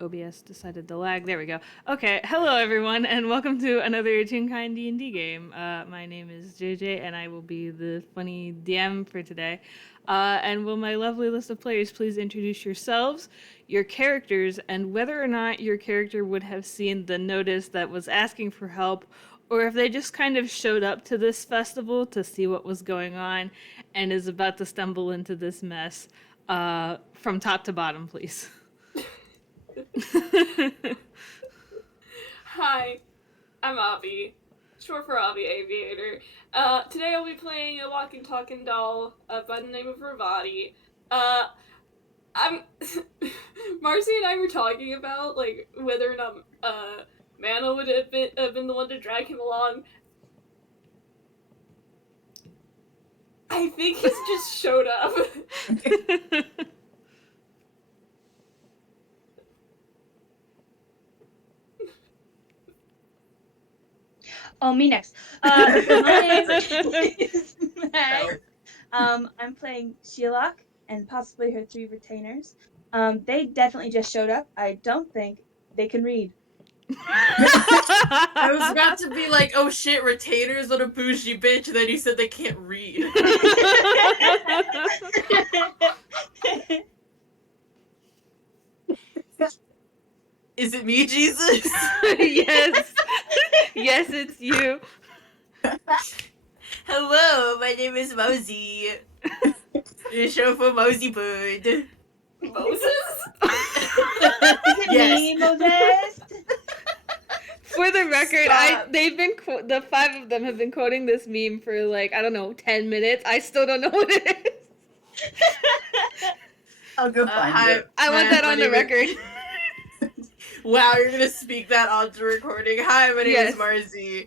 OBS decided to lag. There we go. Okay, hello everyone, and welcome to another Toonkind D&D game. My name is JayJay, and I will be the funny DM for today. And will my lovely list of players please introduce yourselves, your characters, and whether or not your character would have seen the notice that was asking for help, or if they just kind of showed up to this festival to see what was going on and is about to stumble into this mess. From top to bottom, please. Hi, I'm Avi, short for Avi Aviator. Today I'll be playing a walking talking doll by the name of Revati. I'm Marzi and I were talking about like whether or not Manah would have been the one to drag him along. I think he's just showed up. Oh, me next. My name is Meg. I'm playing Shilhak and possibly her 3 retainers. They definitely just showed up. I don't think they can read. I was about to be like, oh shit, retainers, what a bougie bitch, and then you said they can't read. Is it me, Jesus? Yes. Yes, it's you. Hello, my name is Marzi. Show for Mosey Bird. Moses? Is it me, Moses? For the record, the 5 of them have been quoting this meme for like, I don't know, 10 minutes. I still don't know what it is. I'll go find it. I want that on the record. Wow, you're gonna speak that onto recording. Hi, my name Yes. is Marzi,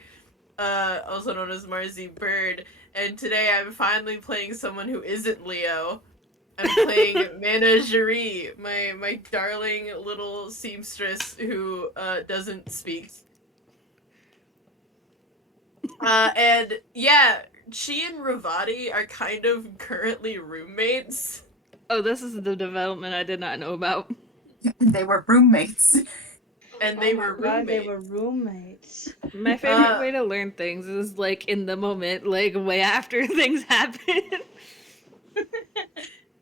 also known as Marzi Bird, and today I'm finally playing someone who isn't Leo. I'm playing Menagerie, my darling little seamstress who doesn't speak. And yeah, she and Revati are kind of currently roommates. Oh, this is the development I did not know about. They were roommates. And they were roommates. They were roommates. My favorite way to learn things is like in the moment, like way after things happen.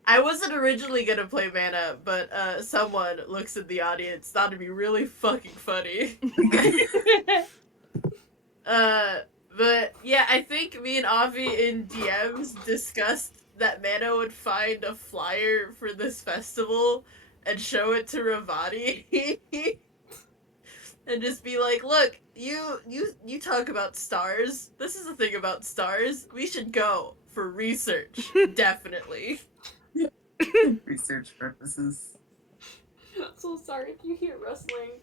I wasn't originally gonna play Manah, but someone looks at the audience, thought it'd be really fucking funny. But yeah, I think me and Avi in DMs discussed that Manah would find a flyer for this festival and show it to Revati. And just be like, look, you talk about stars. This is the thing about stars. We should go for research. Definitely. Research purposes. So sorry if you hear rustling.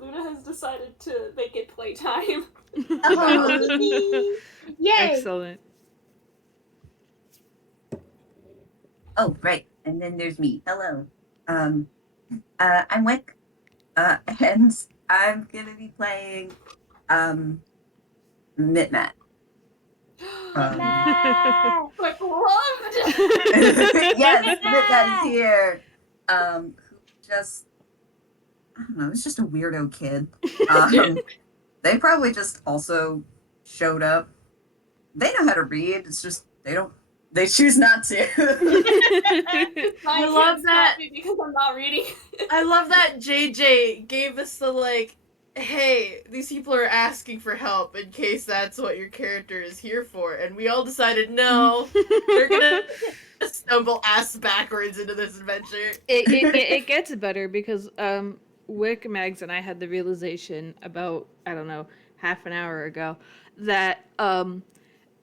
Luna has decided to make it playtime. Oh, yay! Excellent. Oh, right. And then there's me. Hello. I'm Wick. And I'm gonna be playing Mitmat. Like, loved! Yes, Mitmat is here. Who just, I don't know, it's just a weirdo kid. They probably just also showed up. They know how to read, it's just they choose not to. I love that because I'm not reading. I love that JayJay gave us the like, hey, these people are asking for help in case that's what your character is here for, and we all decided no, they're gonna stumble ass backwards into this adventure. It gets better because Wick, Mags, and I had the realization about, I don't know, half an hour ago that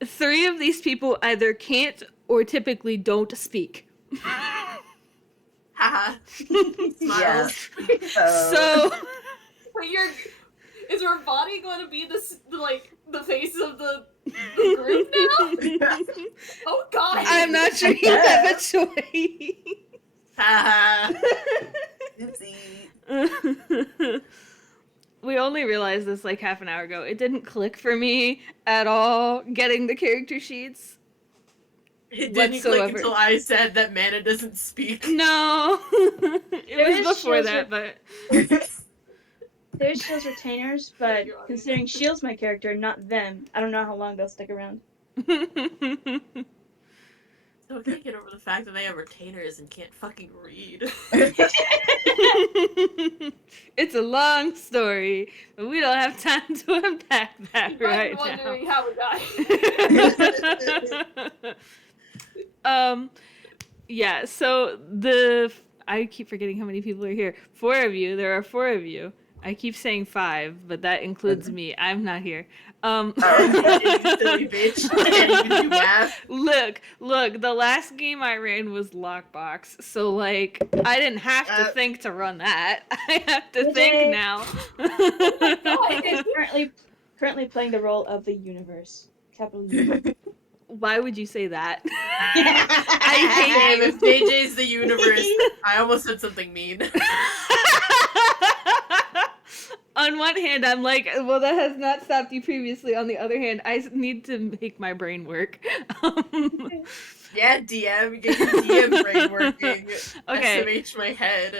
3 of these people either can't or typically don't speak. Haha. Yeah. Smiles. So But is Revati going to be the face of the group now? Oh god! I'm not sure you have a choice. Haha. Oopsie. We only realized this like half an hour ago. It didn't click for me at all getting the character sheets. It didn't click whatsoever. until I said that Manah doesn't speak. No, it There was is before shields that, but There's Shield's retainers, but You're on. considering Shield's my character, not them, I don't know how long they'll stick around. So I can't get over the fact that they have retainers and can't fucking read. It's a long story, but we don't have time to unpack that You might right be now. wondering how we died. Yeah, so I keep forgetting how many people are here. 4 of you. There are 4 of you. I keep saying 5, but that includes me. I'm not here. You silly bitch. I can't even do math. Look, the last game I ran was Lockbox, so like I didn't have to think to run that. I have to think now. It is currently playing the role of the universe. Capital U. Why would you say that? I I Damn, if JJ's the universe, I almost said something mean. On one hand, I'm like, well, that has not stopped you previously. On the other hand, I need to make my brain work. Yeah, DM, get your DM brain working. Okay. SMH my head.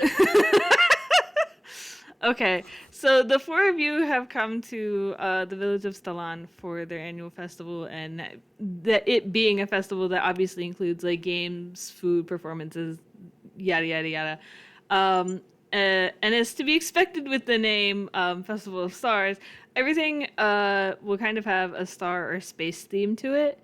Okay, so the 4 of you have come to the village of Stellan for their annual festival, and that it being a festival that obviously includes like games, food, performances, yada yada yada. And as to be expected with the name Festival of Stars, everything will kind of have a star or space theme to it.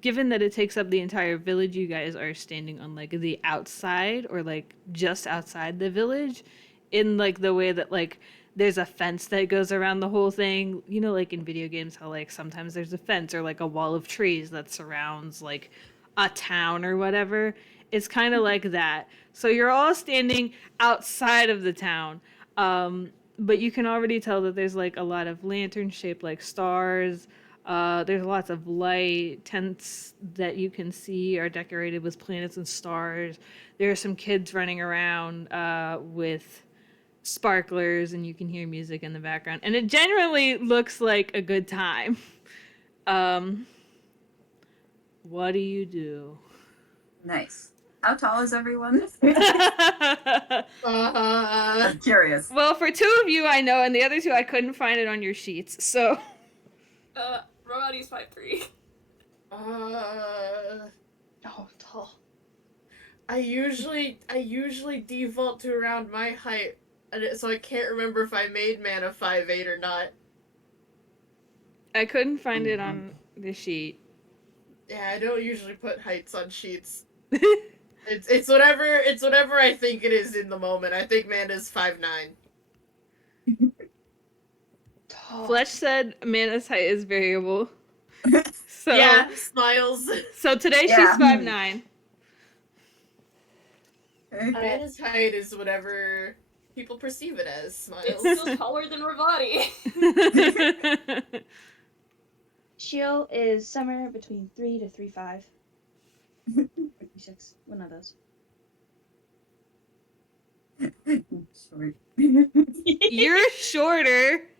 Given that it takes up the entire village, you guys are standing on like the outside or like just outside the village, in like the way that like there's a fence that goes around the whole thing. You know, like in video games, how like sometimes there's a fence or like a wall of trees that surrounds like a town or whatever. It's kind of like that. So you're all standing outside of the town, but you can already tell that there's like a lot of lanterns shaped like stars. There's lots of light. Tents that you can see are decorated with planets and stars. There are some kids running around with sparklers, and you can hear music in the background. And it generally looks like a good time. What do you do? Nice. How tall is everyone? I'm curious. Well, for 2 of you, I know, and the other 2, I couldn't find it on your sheets. So, Revati's 5'3". Oh, tall. I usually default to around my height, so I can't remember if I made Manah 5'8" or not. I couldn't find it on the sheet. Yeah, I don't usually put heights on sheets. It's whatever I think it is in the moment. I think Manah's 5'9". Tall. Fletch said Manah's height is variable. So Yeah, smiles. So today Yeah. she's 5'9". Manah's height is whatever people perceive it as. Smiles. It's still taller than Revati. Shield is somewhere between 3 to 3'5". 6, one of those. Short. You're shorter.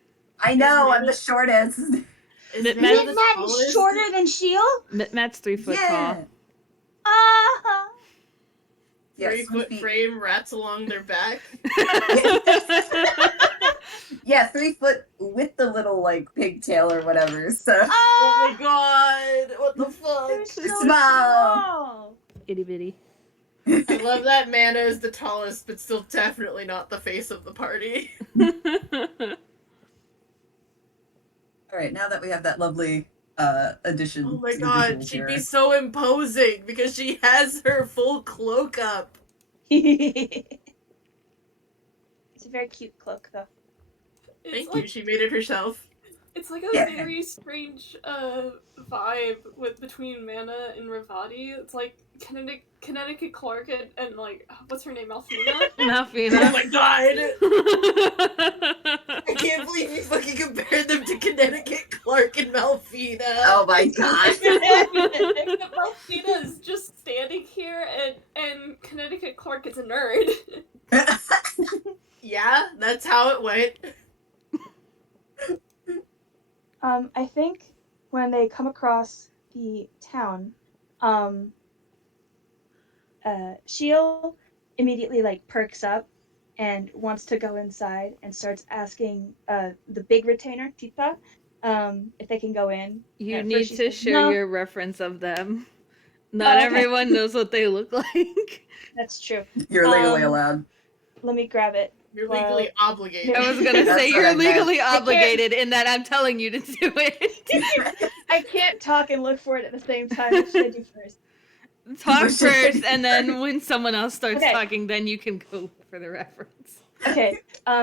I know, I'm the shortest. Is Mitmat Manah the Mitmat tallest? is shorter than Shield? Mitmat's 3 foot Yeah. Ah. 3-foot feet. frame rats along their back. tall. Yeah, 3 foot with the little like pigtail or whatever. So Oh my god! What the fuck? They're so Small. small. Itty bitty. I love that Manah is the tallest, but still definitely not the face of the party. all right, now that we have that lovely addition. Oh my to the god, visuals she'd here. be so imposing because she has her full cloak up. It's a very cute cloak, though. It's Thank you, she made it herself. It's like a Yeah. very strange vibe between Manah and Revati. It's like Connecticut Clark and like what's her name, Alfina? Malfina. Oh my god! I can't believe you fucking compared them to Connecticut Clark and Malfina. Oh my god. Except Alfina is just standing here and Connecticut Clark is a nerd. Yeah, that's how it went. I think when they come across the town, Sheol immediately like perks up and wants to go inside and starts asking the big retainer, Tita, if they can go in. You And at need first she to says, share no. your reference of them. Not Okay. everyone knows what they look like. That's true. You're legally allowed. Let me grab it. You're Well, legally obligated. I was gonna That's say what you're I meant. legally can't- obligated in that I'm telling you to do it. I can't talk and look for it at the same time. What should I do first? Talk What should I first, do and then when someone else starts Okay. talking, then you can go for the reference. Okay,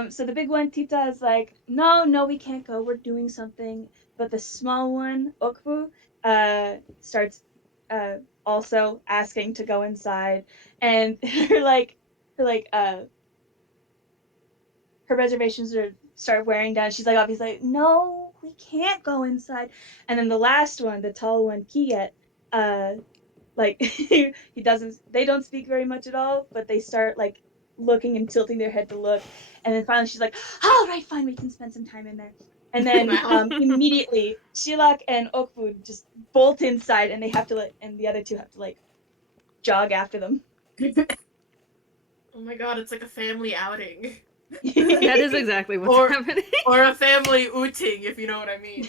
so the big one, Tita, is like, no, we can't go. We're doing something. But the small one, Okbu, starts also asking to go inside, and her reservations start wearing down. She's like, obviously, like, no, we can't go inside. And then the last one, the tall one, Kiyet, like he doesn't. They don't speak very much at all, but they start like looking and tilting their head to look. And then finally, she's like, "All right, fine, we can spend some time in there." And then Wow. immediately, Shilhak and Okbu just bolt inside, and they have to and the other two have to like jog after them. Oh my god, it's like a family outing. That is exactly what's Or- happening. Or a family outing, if you know what I mean.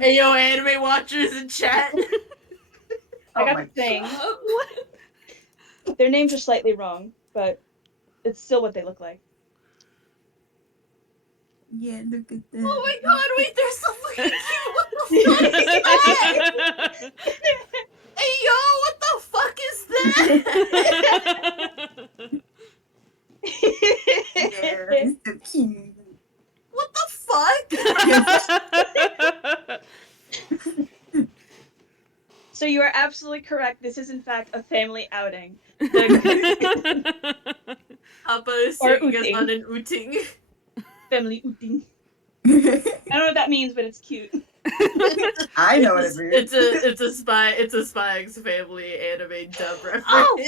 Hey yo, anime watchers in chat. I got my the thing. What? Their names are slightly wrong, but it's still what they look like. Yeah, look at that. Oh my god, wait, they're so fucking cute. What the fuck is that? Hey yo, what the fuck is that? Yeah, he's so cute. What the fuck? So you are absolutely correct. This is in fact a family outing. Papa is Or taking us outing. on an outing. Family outing. I don't know what that means, but it's cute. I know what it means. It's a Spy X Family anime dub reference. Oh!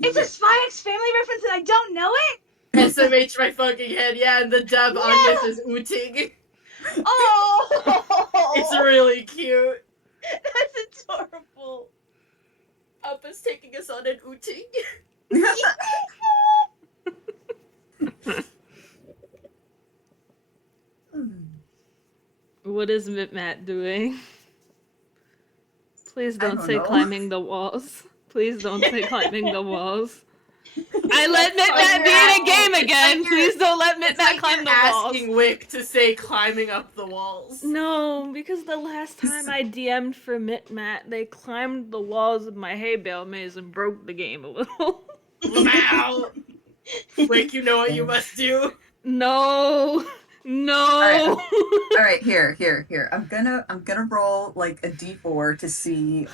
It's a Spy X Family reference and I don't know it? SMH my fucking head, yeah, and the dub on this is outing. Oh! It's really cute. That's adorable. Papa's taking us on an outing. What is Mitmat doing? Please don't don't say know. climbing the walls. Please don't say climbing the walls. I let Mitmat like be in a you're- game it's again. like you're- Please don't let It's Mitmat like climb you're the walls. asking Wick to say climbing up the walls. No, because the last time I DM'd for Mitmat, they climbed the walls of my hay bale maze and broke the game a little. Wow. Wick, you know what you must do. No. All right, here. I'm gonna roll like a d4 to see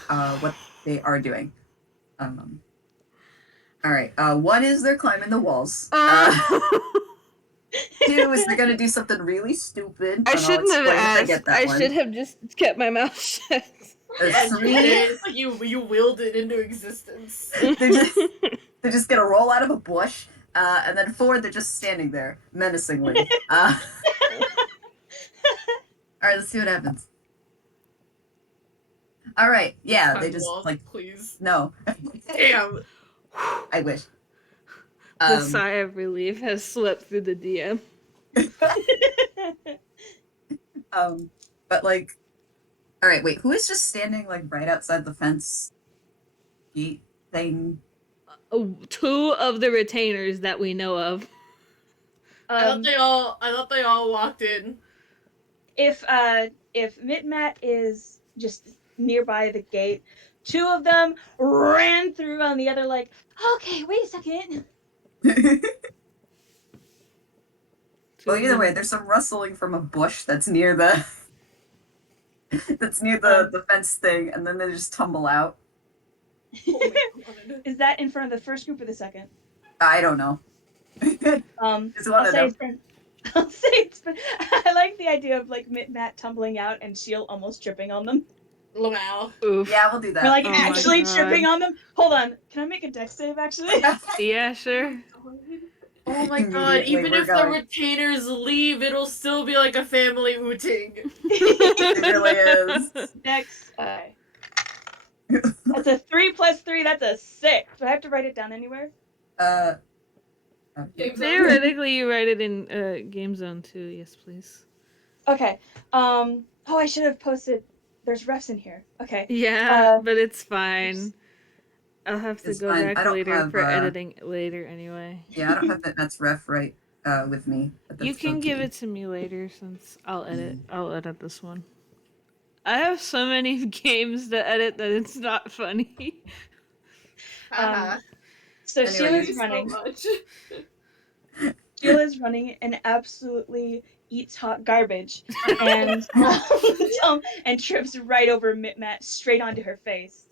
what they are doing. All right. One is they're climbing the walls. Two is they're gonna do something really stupid. I and I'll shouldn't have explain if I asked. get that I one. should have just kept my mouth shut. Three. It's like you willed it into existence. They're just gonna roll out of a bush. And then 4, they're just standing there menacingly. All right, let's see what happens. All right, yeah, they Climb just walls, like please. no. Damn. I wish. The sigh of relief has swept through the DM. But like, all right, wait, who is just standing like right outside the fence gate thing? 2 of the retainers that we know of. I thought they all walked in. If Mitmat is just nearby the gate, 2 of them ran through on the other like, okay, wait a second. Well, either way, there's some rustling from a bush that's near the the fence thing, and then they just tumble out. Oh my god. Is that in front of the first group or the second? I don't know. It's one I'll of say them. I'll say it's been, I like the idea of like Mitmat tumbling out and Shield almost tripping on them. Wow. Oof. Yeah, we'll do that. Or like Oh my actually God. tripping on them. Hold on, can I make a dex save actually? Yeah, sure. Oh my god, Immediately, even we're if the going. retainers leave, it'll still be like a family outing. It really is. Dex. That's a 3 plus 3. That's a 6. Do I have to write it down anywhere? Okay. Game zone. Theoretically, you write it in Game Zone too. Yes, please. Okay. Oh, I should have posted. There's refs in here. Okay. Yeah, but it's fine. I'll have to It's go fine. back I don't later have, for editing later anyway. Yeah, I don't have Mitmat's ref right with me. But You that's can give okay. it to me later since I'll edit this one. I have so many games to edit that it's not funny. So Anyway, Sheila's Thank you running. so much. Sheila's running and absolutely eats hot garbage and trips right over Mitmat straight onto her face.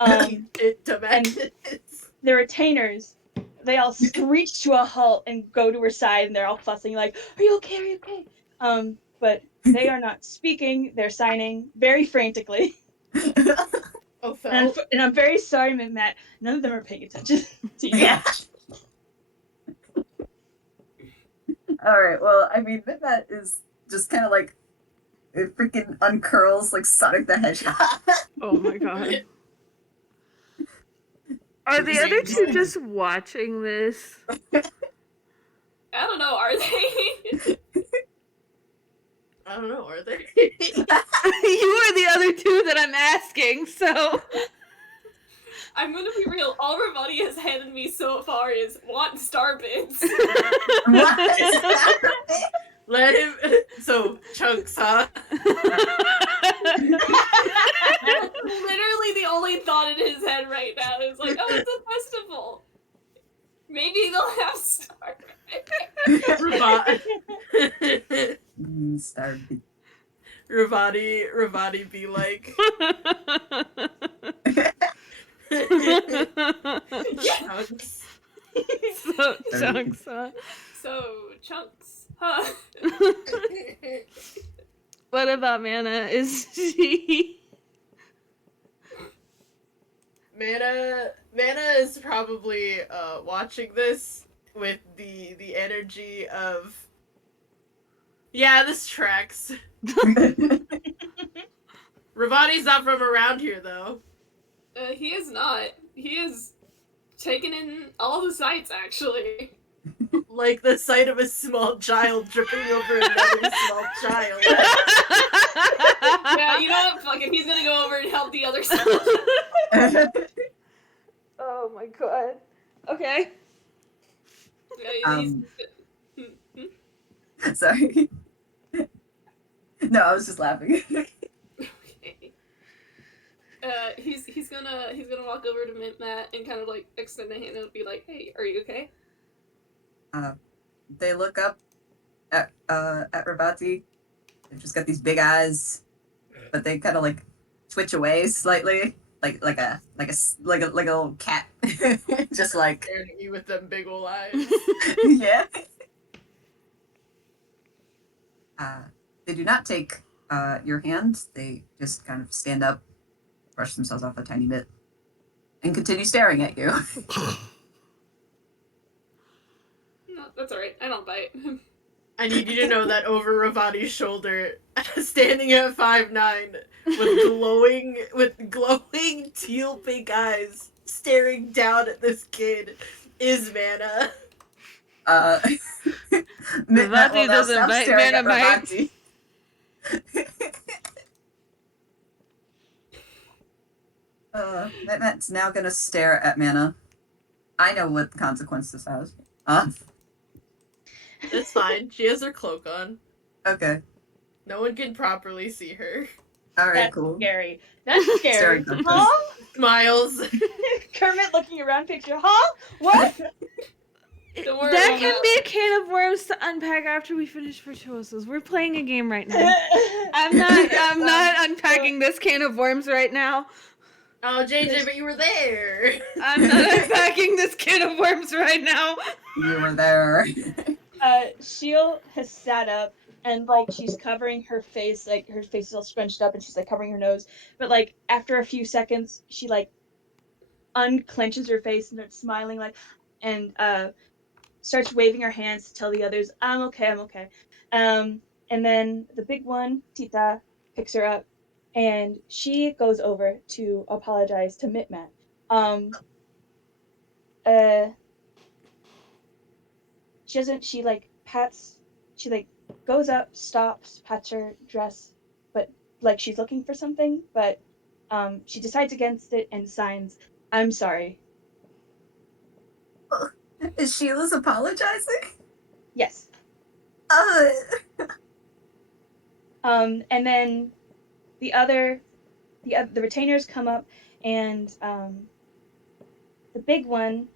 And the retainers, they all screech to a halt and go to her side, and they're all fussing like, "Are you okay? Are you okay?" But they are not speaking. They're signing very frantically. Oh, And felt. I'm very sorry, Mitmat. None of them are paying attention to you. Yeah. All right. Well, I mean, Mitmat is just kind of like it freaking uncurls like Sonic the Hedgehog. Oh my god. Are the other two just watching this? I don't know, are they? I don't know, are they? You are the other two that I'm asking, so. I'm gonna be real, all Revati has handed me so far is want star bits. What? Let him. So, chunks, huh? That's literally the only thought in his head right now is like, oh, it's a festival. Maybe they'll have star Star. Revati be like, chunks. So, chunks, huh? So, chunks, huh? What about Manah? Is she? Manah is probably watching this with the energy of, yeah, this tracks. Revati's not from around here though. He is not. He is taken in all the sights, actually. Like the sight of a small child tripping over another small child. Yeah, you know what? Fuck it. He's gonna go over and help the other side. Oh my god. Okay. Sorry. No, I was just laughing. Okay. He's gonna walk over to Mitmat and kind of like extend a hand and be like, "Hey, are you okay?" They look up at Revati. They've just got these big eyes, but they kind of like twitch away slightly, like a little cat, just like Staring at you with them big ol' eyes. yeah. They do not take your hand. They just kind of stand up, brush themselves off a tiny bit, and continue staring at you. No, that's alright. I don't bite. I need you to know that over Revati's shoulder, standing at 5'9", with glowing teal pink eyes, staring down at this kid, is Manah. Revati doesn't bite, Manah bites. Mitmat's now gonna stare at Manah. I know what consequence this has. It's fine. She has her cloak on. Okay. No one can properly see her. All right, That's cool. scary. That's scary. Staring contest. Huh? Smiles. Kermit looking around picture. Huh? What? Don't worry. That can be a can of worms to unpack after we finish Virtuosos. We're playing a game right now. I'm not unpacking this can of worms right now. Oh, JayJay, but you were there. I'm not unpacking this can of worms right now. You were there. Sheil has sat up and like she's covering her face, like her face is all scrunched up and she's like covering her nose. But like after a few seconds, she like unclenches her face and starts smiling like and starts waving her hands to tell the others, I'm okay, I'm okay. And then the big one, Tita, picks her up and she goes over to apologize to Mitmat. She doesn't. She like pats. She like goes up, stops, pats her dress, but like she's looking for something, but she decides against it and signs, "I'm sorry." Is Sheila's apologizing? Yes. Uh, And then the retainers come up, and the big one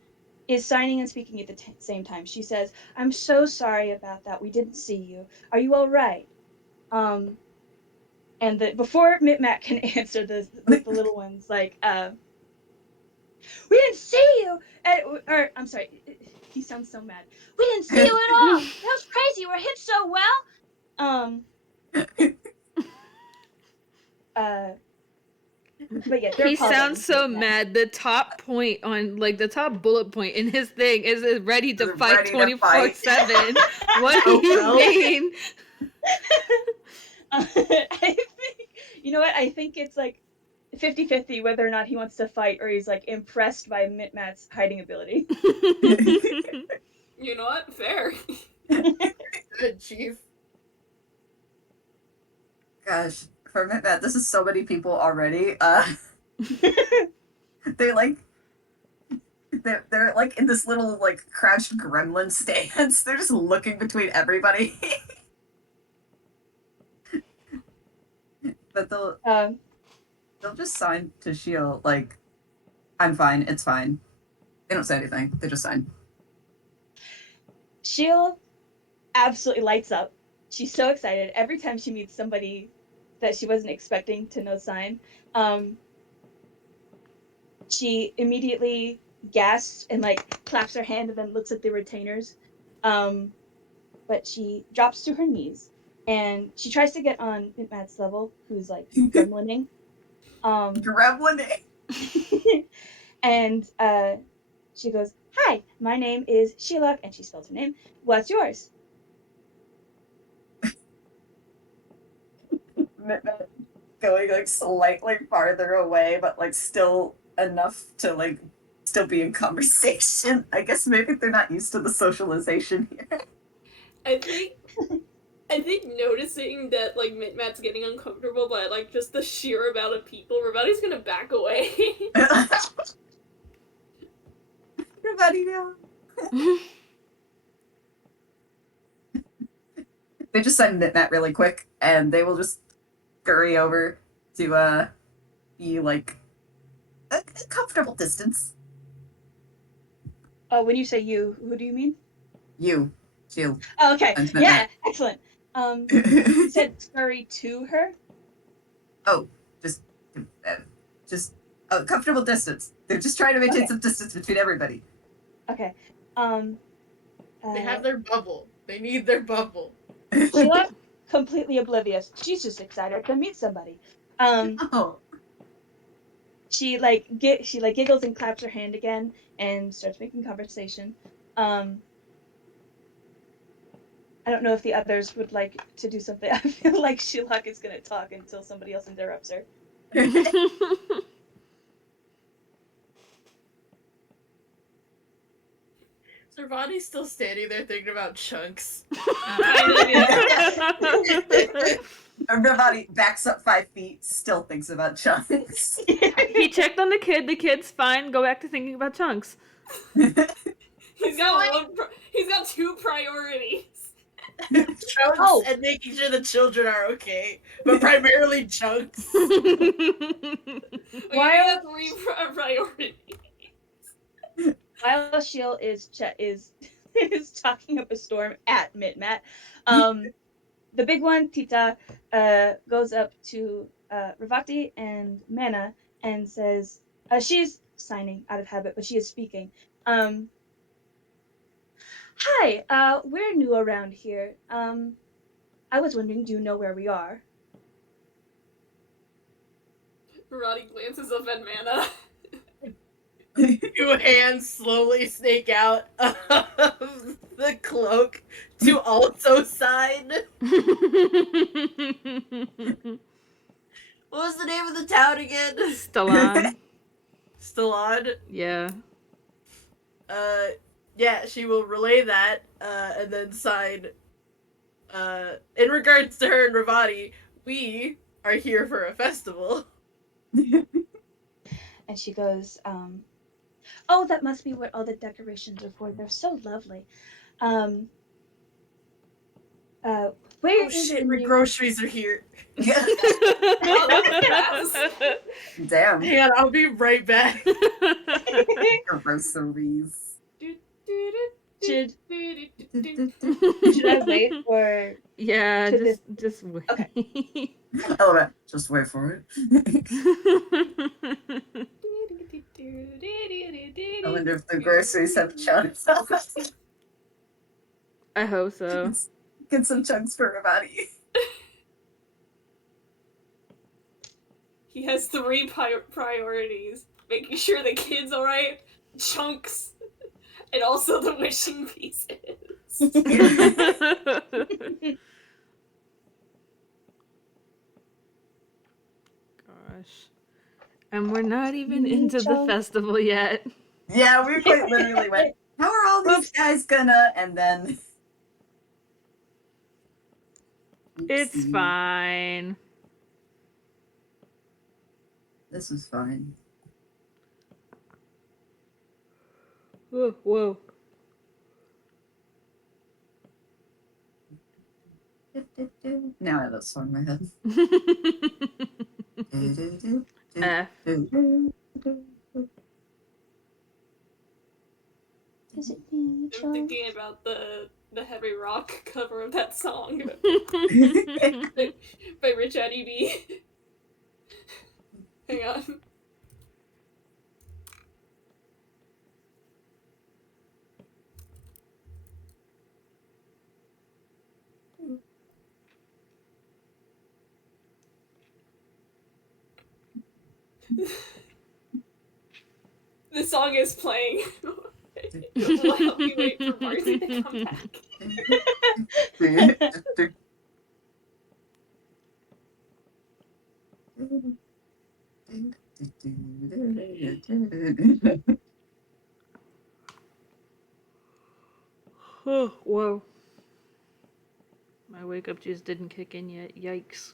is signing and speaking at the same time. She says, "I'm so sorry about that. We didn't see you. Are you all right?" And before Mitmat can answer the little ones like, "We didn't see you," or I'm sorry, he sounds so mad. "We didn't see you at all. That was crazy. You were hit so well." Um. But yeah, they're He sounds apologizing so to Mitmat. mad. The top point on, like, the top bullet point in his thing is ready to fight Ready to fight. 24/7. What do Oh, you well. mean? I think, you know what? I think it's like 50-50 whether or not he wants to fight or he's like impressed by Mitmat's hiding ability. You know what? Fair. Good, Chief. Gosh, for Mitmat, this is so many people already. They're like, they're like in this little like crouched gremlin stance. They're just looking between everybody. But they'll just sign to Shield like, "I'm fine. It's fine." They don't say anything. They just sign. Shield absolutely lights up. She's so excited every time she meets somebody that she wasn't expecting to know sign. She immediately gasps and like claps her hand and then looks at the retainers. But she drops to her knees and she tries to get on Mitmat's level, who's like gremlining. Gremlin. And she goes, "Hi, my name is Shilhak," and she spells her name. "What's yours?" Mitmat going like slightly farther away, but like still enough to like still be in conversation. I guess maybe they're not used to the socialization here. I think noticing that like Mitmat's getting uncomfortable by like just the sheer amount of people, Revati's gonna back away. Everybody now. They just send Mitmat really quick, and they will just scurry over to be like a comfortable distance. Oh, when you say you, who do you mean? You, Shield, Oh, okay. and Yeah, Mitmat. excellent. You said scurry to her? Oh, just a comfortable distance. They're just trying to maintain Okay. some distance between everybody. Okay. They have their bubble. They need their bubble. Sheila's completely oblivious. She's just excited to meet somebody. Oh, She giggles and claps her hand again and starts making conversation. I don't know if the others would like to do something. I feel like Shilhak is gonna talk until somebody else interrupts her. Revati's still standing there thinking about chunks. Kind of, yeah. Revati backs up 5 feet, still thinks about chunks. He checked on the kid. The kid's fine. Go back to thinking about chunks. He's got he's got two priorities. Chunks Oh. and making sure the children are okay, but primarily chunks. While- He got three priorities. While Shield is talking up a storm at Mitmat, the big one, Tita, goes up to Revati and Manah and says, she's signing out of habit, but she is speaking. "Hi, we're new around here. I was wondering, do you know where we are?" Revati glances up at Manah. 2 hands slowly snake out of the cloak to also sign. What was the name of the town again? Stellan. Stellan. Yeah. Yeah, she will relay that, and then sign, in regards to her and Revati, we are here for a festival. And she goes, oh, that must be what all the decorations are for. They're so lovely. Um, where Oh is shit, the my nearest- groceries are here. Damn. Hang on, I'll be right back. Groceries. Should Should I wait for? Yeah, To just wait. Okay. I love it. Just wait for it. I wonder if the groceries have chunks. I hope so. Get some chunks for everybody. He has 3 priorities: making sure the kid's alright, chunks, and also the wishing pieces. Gosh. And we're not even into the Chunks. festival yet. Yeah, we quite literally went, how are all these guys gonna? And then. It's Oopsie. fine. This is fine. Whoa, whoa. Now I have that song in my head. F. Is it me, I'm Chunks? thinking about the heavy rock cover of that song by Rich Eddie B. Hang on. The song is playing. While we wait for Marzi to come back. Oh, whoa. My wake up juice didn't kick in yet. Yikes.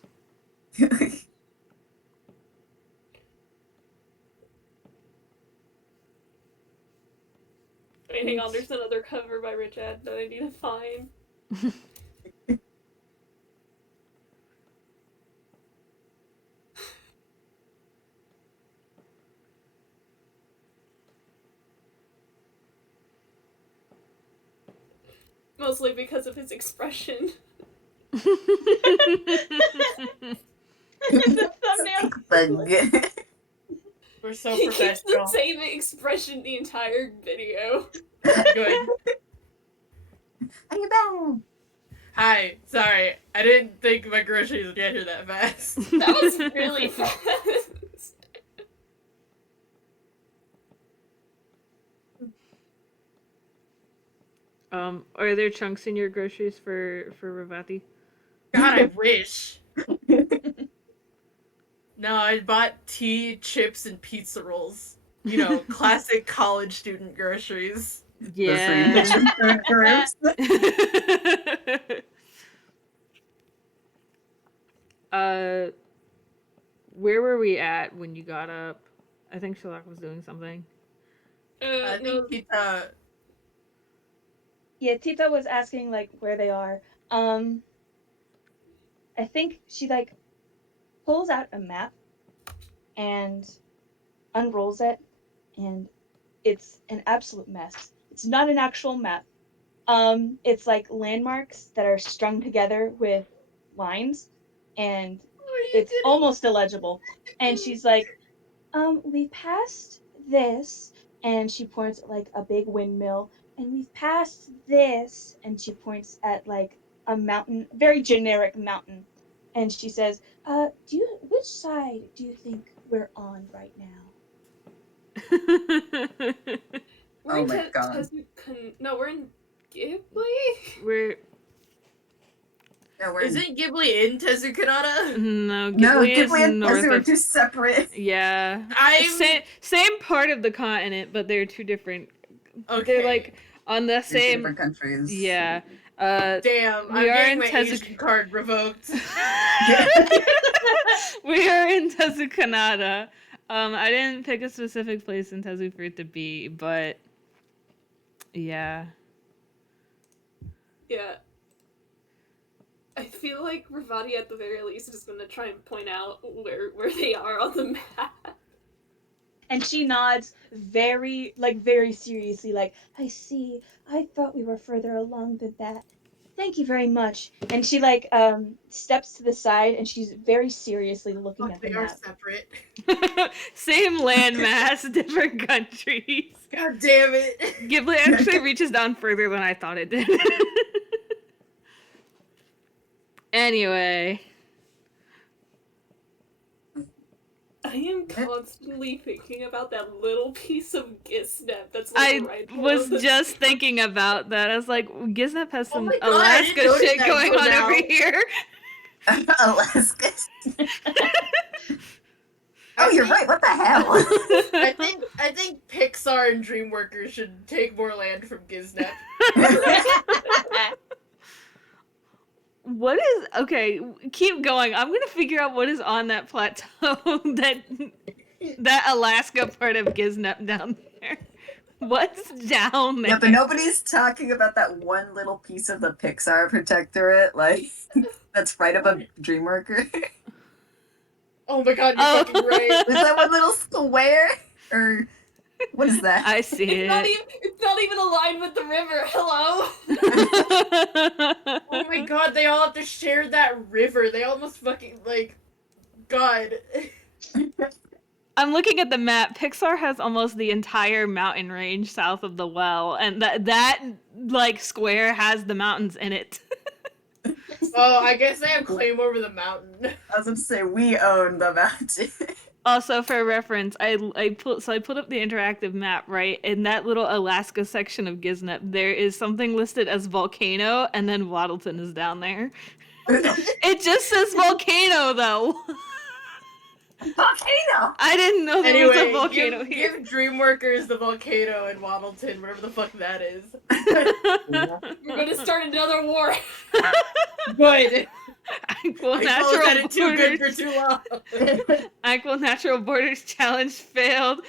Wait, hang on, there's another cover by Rich Ed that I need to find. Mostly because of his expression. The thumbnail. We're so He keeps the professional. same expression the entire video. Good. Are you back? Hi, sorry. I didn't think my groceries would get here that fast. That was really fast. Are there chunks in your groceries for Revati? God, I wish. No, I bought tea, chips, and pizza rolls. You know, classic college student groceries. Yeah. Groups. Where were we at when you got up? I think Shilhak was doing something. I No, think Yeah, Tita was asking like where they are. I think she like pulls out a map and unrolls it, and it's an absolute mess. It's not an actual map. It's like landmarks that are strung together with lines, and it's almost illegible. And she's like, we passed this, and she points at like a big windmill, and we've passed this, and she points at like a mountain, very generic mountain, and she says, which side do you think we're on right now? we're Oh in my God. No, we're in Ghibli? We're No, we're Isn't Ghibli in Tezukanada? No, no, Ghibli is Ghibli and north Tezu are of. two separate. Yeah. I'm Same part of the continent, but they're two different. okay. They're like on the They're same. different countries. Yeah. Damn, we I'm are getting in my Tezu- Asian card revoked. We are in Tezukanada. I didn't pick a specific place in Tezu for it to be, but yeah. Yeah. I feel like Revati at the very least is gonna try and point out where they are on the map. And she nods very seriously, like, I see. I thought we were further along than that. Thank you very much. And she steps to the side and she's very seriously looking at the They are map. separate. Same landmass, different countries. God damn it. Ghibli actually reaches down further than I thought it did. Anyway. I am constantly thinking about that little piece of Gisnep that's I right below was the- just thinking about that. I was like, Gisnep has some my God, I didn't Alaska notice shit that going until on now. over here. Alaska. Oh, you're right. What the hell? I think Pixar and DreamWorkers should take more land from Gisnep. What is okay? Keep going. I'm gonna figure out what is on that plateau that Alaska part of Gisnep down there. What's down there? Yeah, but nobody's talking about that one little piece of the Pixar protectorate, like that's right above Dreamworker. Oh my God, you're fucking right. Is that one little square? Or what is that? I see It's not even aligned with the river. Hello. it. Oh my God, they all have to share that river. They almost fucking like, God. I'm looking at the map. Pixar has almost the entire mountain range south of the well, and that like square has the mountains in it. Oh, I guess they have claim over the mountain. I was going to say we own the mountain. Also, for reference, I put up the interactive map, right? In that little Alaska section of Gisnep, there is something listed as volcano, and then Waddleton is down there. It just says volcano, though. Volcano. I didn't know there was a Anyway, volcano here. give DreamWorkers the volcano in Waddleton, whatever the fuck that is. We're gonna start another war. Good. Actual I closed at it too good borders. for too long. Actual natural borders challenge failed.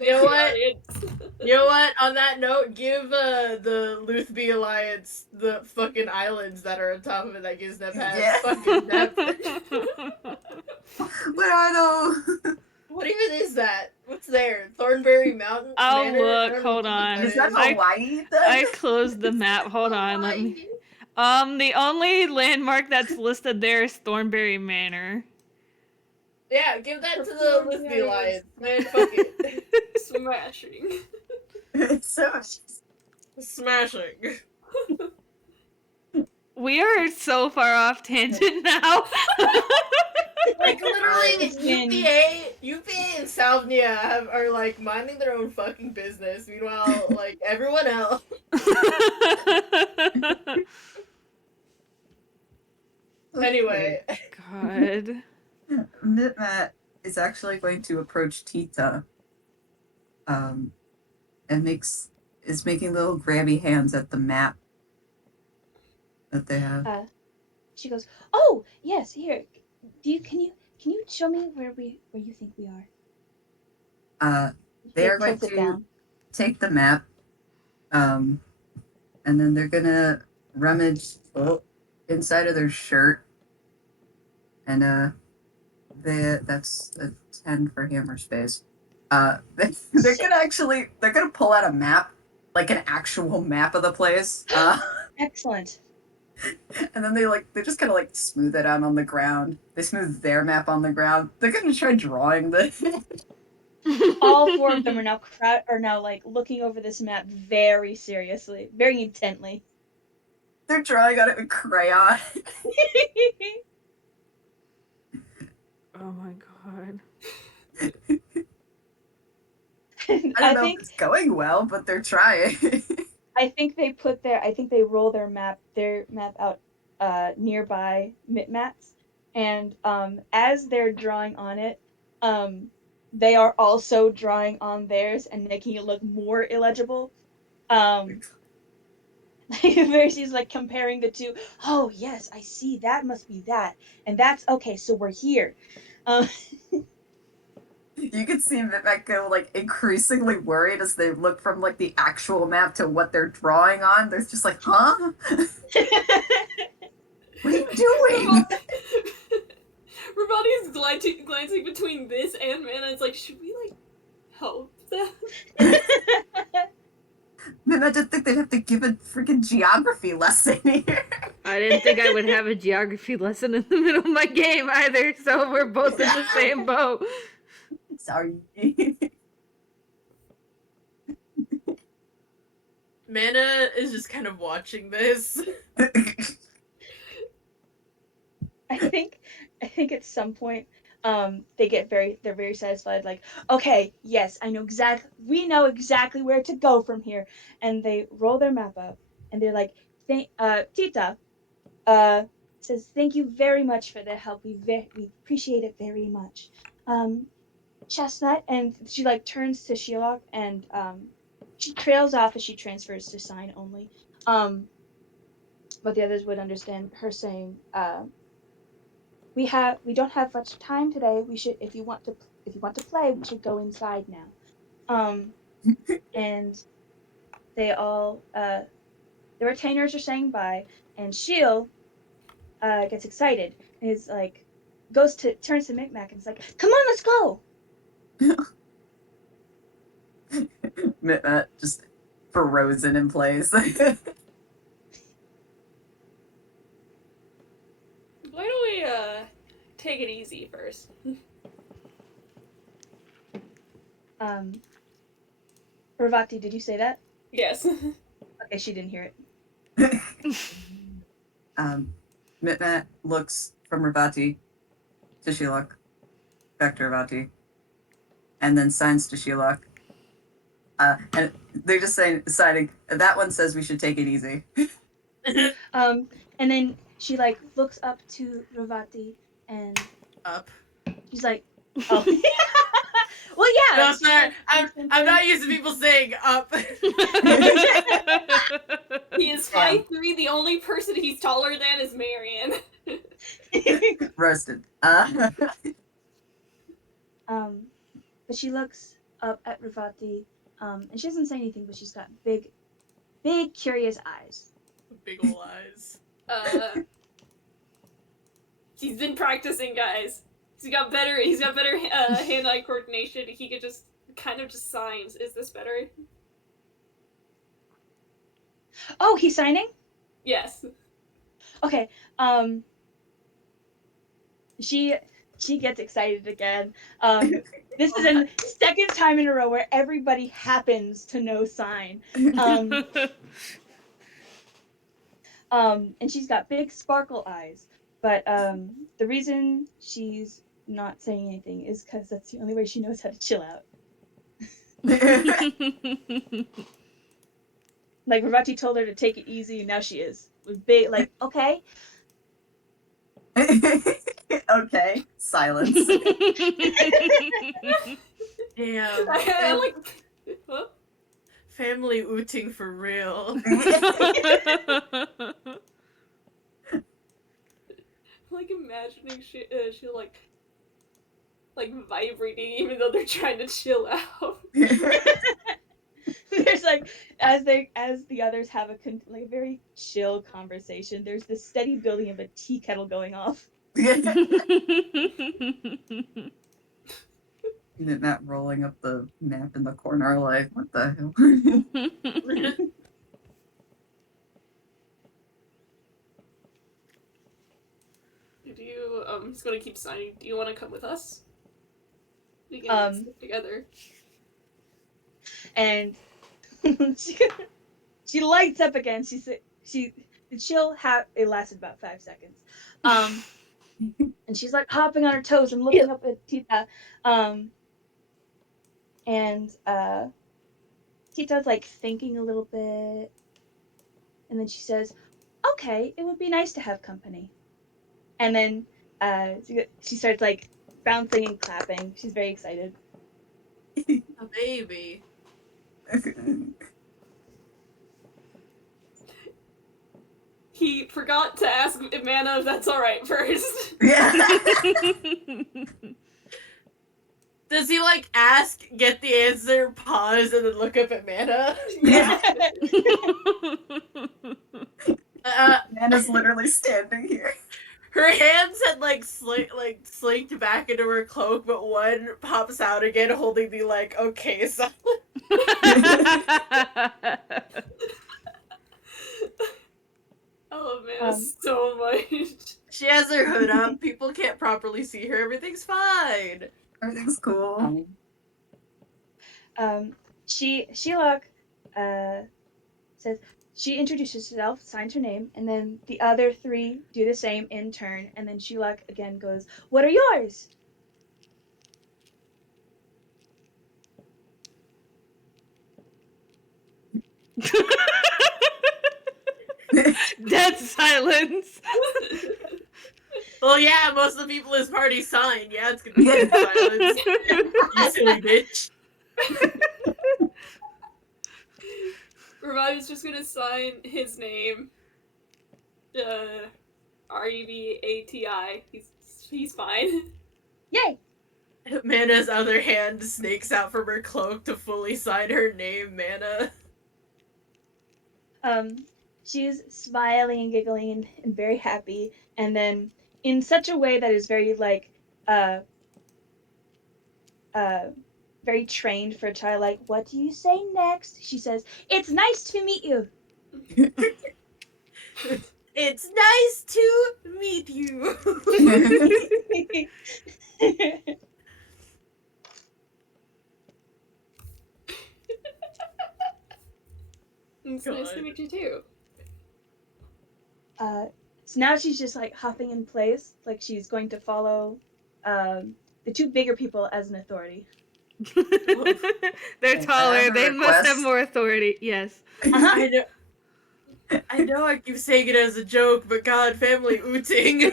You know what? You know what? On that note, give the Luthby Alliance the fucking islands that are on top of it that gives them has Yeah. fucking depth. What are those? What even is that? What's there? Thornberry Mountain? I'll Manor? I look, don't hold know what on. Is that I- Hawaii? I closed the map. Hold on, let me. The only landmark that's listed there is Thornberry Manor. Yeah, give that to the Luthby Alliance. Man, fuck it. Smashing. It's so Smashing. We are so far off tangent now. Like literally, It's been- UPA and Salvnia are like minding their own fucking business. Meanwhile, like everyone else. Anyway, God. Mitmat is actually going to approach Tita, and is making little grabby hands at the map that they have. She goes, "Oh, yes, here. Can you show me where you think we are?" They are going tilts it to down. take the map, and then they're gonna rummage inside of their shirt, and that's a 10 for hammer space. They're gonna pull out a map, like an actual map of the place. Excellent. And then they just kind of like smooth it out on the ground. They smooth their map on the ground. They're gonna try drawing the. All four of them are now like looking over this map very seriously, very intently. They're drawing on it with crayon. Oh my God. I don't know if it's going well, but they're trying. I think they roll their map out nearby Mitmats, and as they're drawing on it, they are also drawing on theirs and making it look more illegible. Where she's like comparing the two. Oh yes, I see. That must be that, and that's okay. So we're here. Um, You can see Mitmat go like increasingly worried as they look from like the actual map to what they're drawing on. They're just like, huh? What are you doing? Revati is glancing between this and Manah. It's like, should we like help them? Mitmat didn't think they'd have to give a freaking geography lesson here. I didn't think I would have a geography lesson in the middle of my game either, so we're both in the same boat. Sorry. Manah is just kind of watching this. I think at some point they're very satisfied, like, okay, yes, we know exactly where to go from here. And they roll their map up and they're like, Tita uh says, thank you very much for the help. We appreciate it very much. Chestnut, and she like turns to Shilhak, and she trails off as she transfers to sign only. But the others would understand her saying, we don't have much time today. We should, if you want to play, we should go inside now. And they all the retainers are saying bye, and Shield gets excited and is like turns to Micmac and is like, come on, let's go. Mitmat just frozen in place. Why don't we take it easy first? Revati, did you say that? Yes. Okay, she didn't hear it. Mitmat looks from Revati to Shilhak, back to Revati, and then signs to Shilhak. And they're just deciding that one says we should take it easy. And then she like looks up to Revati and Up. she's like, oh. Well, yeah. No, sorry. I'm not used to people saying up. He is 5'3". The only person he's taller than is Marion. Roasted. But she looks up at Revati, and she doesn't say anything, but she's got big, curious eyes. Big ol' eyes. He's been practicing, guys. He's got better hand-eye coordination. He could just kind of just signs. Is this better? Oh, he's signing? Yes. Okay. She gets excited again. This is the second time in a row where everybody happens to know sign. And she's got big sparkle eyes. But the reason she's not saying anything is because that's the only way she knows how to chill out. Like, Revati told her to take it easy, and now she is. With big, like, okay. Okay, silence. Damn. I like. Huh? Family ooting for real. Like imagining she like vibrating even though they're trying to chill out. There's like as the others have a very chill conversation, there's this steady building of a tea kettle going off. Mitmat rolling up the map in the corner like, what the hell? Do you he's gonna keep signing. Do you wanna come with us? We can stick together. And she lights up again. The chill it lasted about 5 seconds. And she's like hopping on her toes and looking up at Tita. And Tita's like thinking a little bit, and then she says, okay, it would be nice to have company. And then she starts like bouncing and clapping. She's very excited. A baby. He forgot to ask Manah if that's alright first. Yeah. Does he like ask, get the answer, pause, and then look up at Manah? Yeah. Manah's literally standing here. Her hands had like slinked back into her cloak, but one pops out again, holding the like okay sign. I love Manah so much. She has her hood up. People can't properly see her. Everything's fine. Everything's cool. Shilhak says she introduces herself, signs her name, and then the other three do the same in turn, and then Shilhak again goes, "What are yours?" Dead silence. Well, yeah, most of the people in his party sign. Yeah, it's gonna be dead silence. You silly bitch. Revati's just gonna sign his name. Revati. He's fine. Yay! Manah's other hand snakes out from her cloak to fully sign her name, Manah. She's smiling and giggling and very happy, and then in such a way that is very like very trained for a child, like, "What do you say next?" She says, "It's nice to meet you." It's nice to meet you. It's nice to meet you too. So now she's just like hopping in place, like she's going to follow the two bigger people as an authority. They're I taller. have a They must have request. more authority. Yes. I know I keep saying it as a joke, but God, family ooting.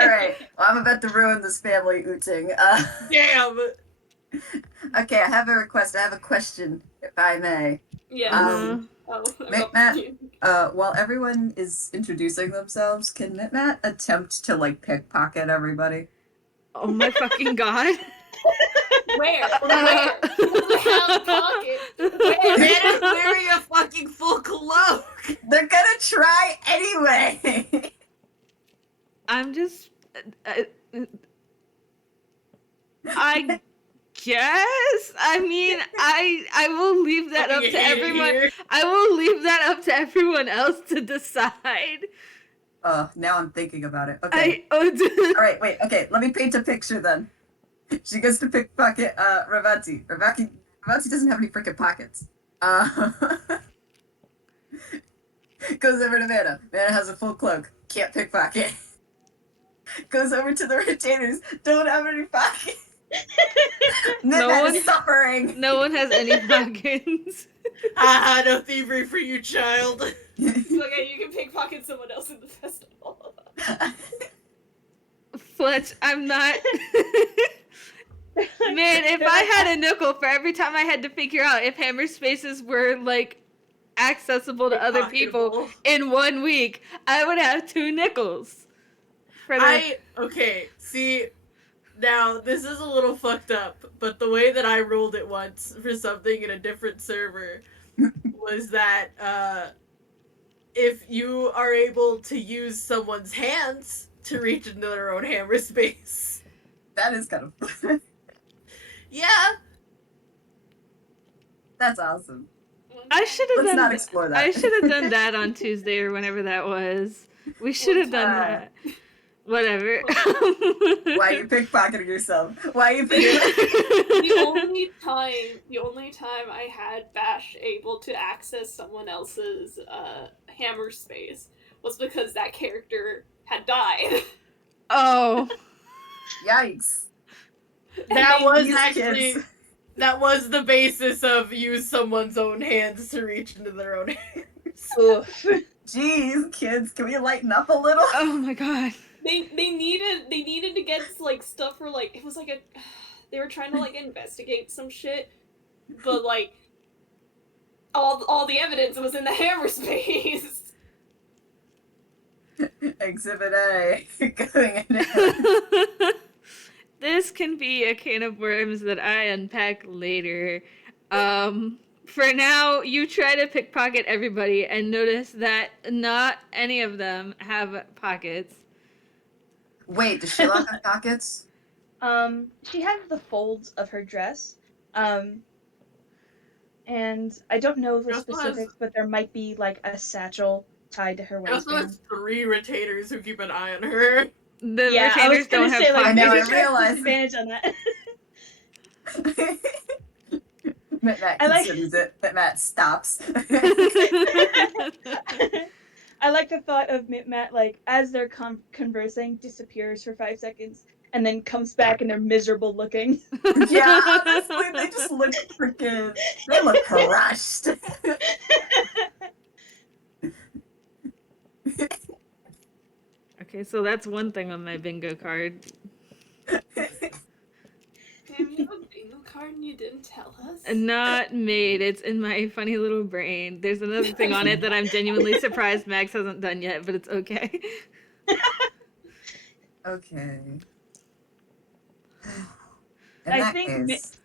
Alright, well, I'm about to ruin this family ooting. Damn. Okay, I have a request. I have a question, if I may. Yes. Mitmat, while everyone is introducing themselves, can Mitmat attempt to, like, pickpocket everybody? Oh my fucking god. Where? Where? How pocket? Where? Manah's wearing a fucking full cloak. They're gonna try anyway! I'm just. I guess. I mean, I will leave that up to everyone. I will leave that up to everyone else to decide. Now I'm thinking about it. Okay. I Alright, wait, okay, let me paint a picture then. She gets to pickpocket Revati. Revati doesn't have any freaking pockets. Goes over to Manah. Manah has a full cloak. Can't pickpocket. Goes over to the retainers. Don't have any pockets. Mitmat is suffering. No one has any pockets. Haha, no thievery for you, child. Okay, you can pickpocket someone else in the festival. Fletch, I'm not. Man, if I had a nickel for every time I had to figure out if hammer spaces were like accessible to other people in 1 week, I would have 2 nickels. Okay, see, now this is a little fucked up, but the way that I rolled it once for something in a different server was that if you are able to use someone's hands to reach into their own hammer space. That is kind of fun. Yeah. That's awesome. I should have Let's done not that. explore that. I should have done that on Tuesday or whenever that was. We should have done that. Whatever. Why are you pickpocketing yourself? Why are you pickpocketing? The only time I had Bash able to access someone else's hammer space was because that character had died. Oh. Yikes. That was These actually kids. that was the basis of use someone's own hands to reach into their own hands. Oof. Jeez, kids, can we lighten up a little? Oh my god. They needed to get like stuff for like it was like a they were trying to like investigate some shit, but like all the evidence was in the hammer space. Exhibit A. Going in. This can be a can of worms that I unpack later. For now, you try to pickpocket everybody and notice that not any of them have pockets. Wait, does Shilhak have pockets? She has the folds of her dress. And I don't know the She also has- specifics, but there might be like a satchel tied to her She also waistband. has 3 retainers who keep an eye on her. The Yeah, I was retainers don't gonna have say like I know, pockets. I maybe try to realized. disadvantage on that. Mitmat I like- considers it. Mitmat stops. I like the thought of Mitmat, like, as they're conversing, disappears for 5 seconds, and then comes back and they're miserable looking. Yeah, honestly, they just look freaking. They look crushed. Okay, so that's one thing on my bingo card. Damn, you have a bingo card and you didn't tell us? Not made. It's in my funny little brain. There's another thing on it that I'm genuinely surprised Max hasn't done yet, but it's okay. Okay. In I that think case.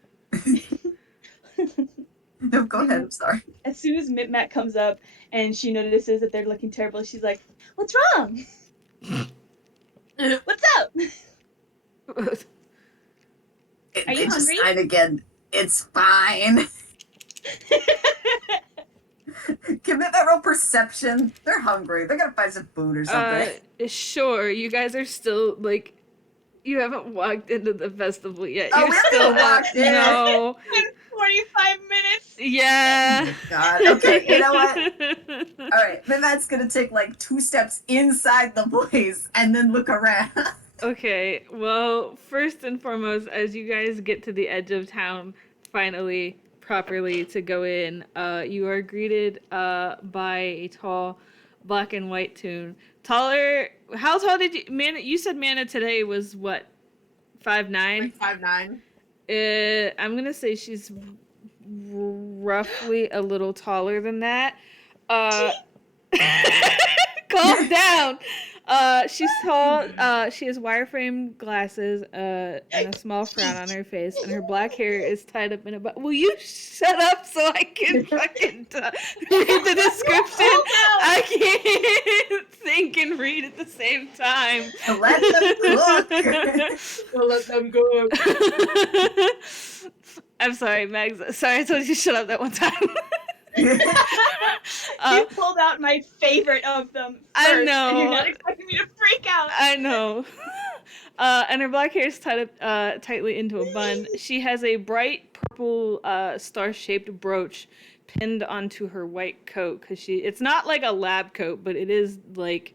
No, go ahead. I'm sorry. As soon as Mitmat comes up and she notices that they're looking terrible, she's like, "What's wrong? What's up?" Are you They just hungry? sign again. It's fine. Can Mitmat roll perception? They're hungry. They're gonna find some food or something. Sure. You guys are still like, you haven't walked into the festival yet. Oh, You're we haven't still even walked in. No. 45 minutes. Yeah. Oh my God. Okay, you know what? All right, Mitmat's gonna take like 2 steps inside the place and then look around. Okay, well, first and foremost, as you guys get to the edge of town, finally, properly to go in, you are greeted by a tall black and white toon. Taller, how tall did you, Manah, you said Manah today was what, 5'9"? Like 5'9". I'm gonna say she's roughly a little taller than that. Calm down. She's tall. She has wireframe glasses, and a small frown on her face, and her black hair is tied up in a bun. Will you shut up so I can fucking read the description? I can't think and read at the same time. Let them cook. We'll let them go. I'm sorry, Mags. Sorry, I told you to shut up that one time. You pulled out my favorite of them first, I know. and you're not expecting me to freak out. I know. And her black hair is tied up tightly into a bun. She has a bright purple star-shaped brooch pinned onto her white coat because it's not like a lab coat, but it is like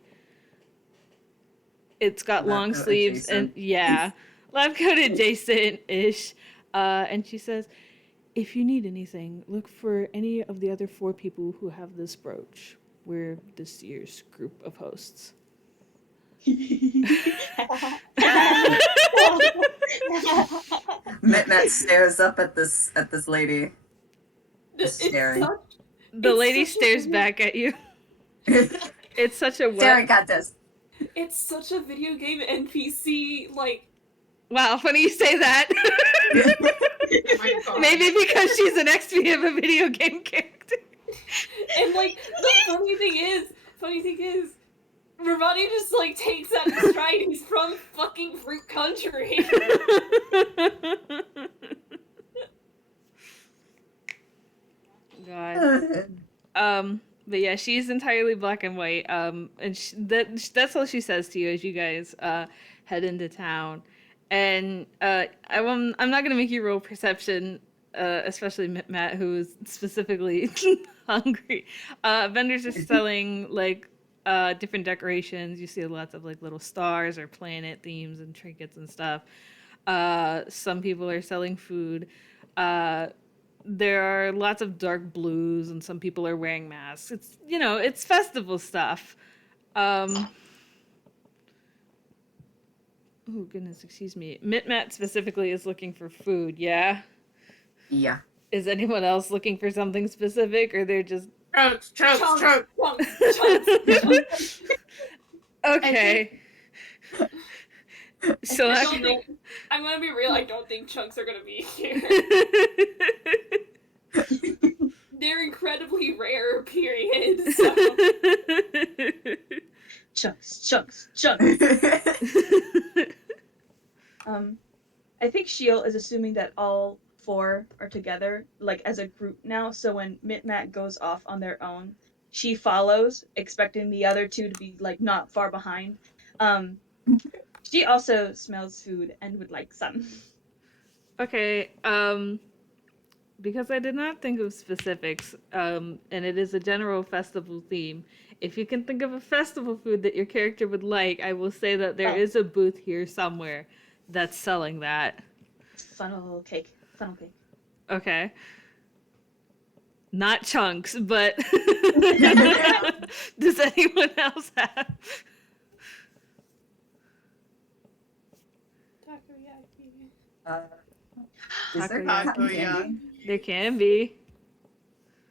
it's got Lab long coat sleeves adjacent. and yeah, lab coat adjacent-ish. And she says, "If you need anything, look for any of the other 4 people who have this brooch. We're this year's group of hosts." Mitmat stares up at this lady. It's Staring. The It's lady such a stares weird- back at you. It's such a Staring what? contest. It's such a video game NPC, like, Wow, funny you say that. Oh my God. Maybe because she's an XP of a video game character. and like, the funny thing is, Revati just like takes that in stride. He's from fucking Fruit Country. God. But yeah, she's entirely black and white. And that's all she says to you as you guys head into town. And I'm not gonna make you roll perception, especially Mitmat, who is specifically hungry. Vendors are selling like different decorations. You see lots of like little stars or planet themes and trinkets and stuff. Some people are selling food. there are lots of dark blues, and some people are wearing masks. It's, it's festival stuff. Oh goodness, excuse me. Mitmat specifically is looking for food, yeah? Yeah. Is anyone else looking for something specific, or they're just... Chunks. Okay. So I'm gonna be real, I don't think chunks are gonna be here. They're incredibly rare, period. So. Chunks. I think Shield is assuming that all 4 are together, like as a group now. So when Mitmat goes off on their own, she follows, expecting the other 2 to be like not far behind. She also smells food and would like some. Okay, because I did not think of specifics, and it is a general festival theme, if you can think of a festival food that your character would like, I will say that there is a booth here somewhere that's selling that. Funnel cake. Okay. Not chunks, but does anyone else have? Is there Takoyaki. cotton candy? There can be.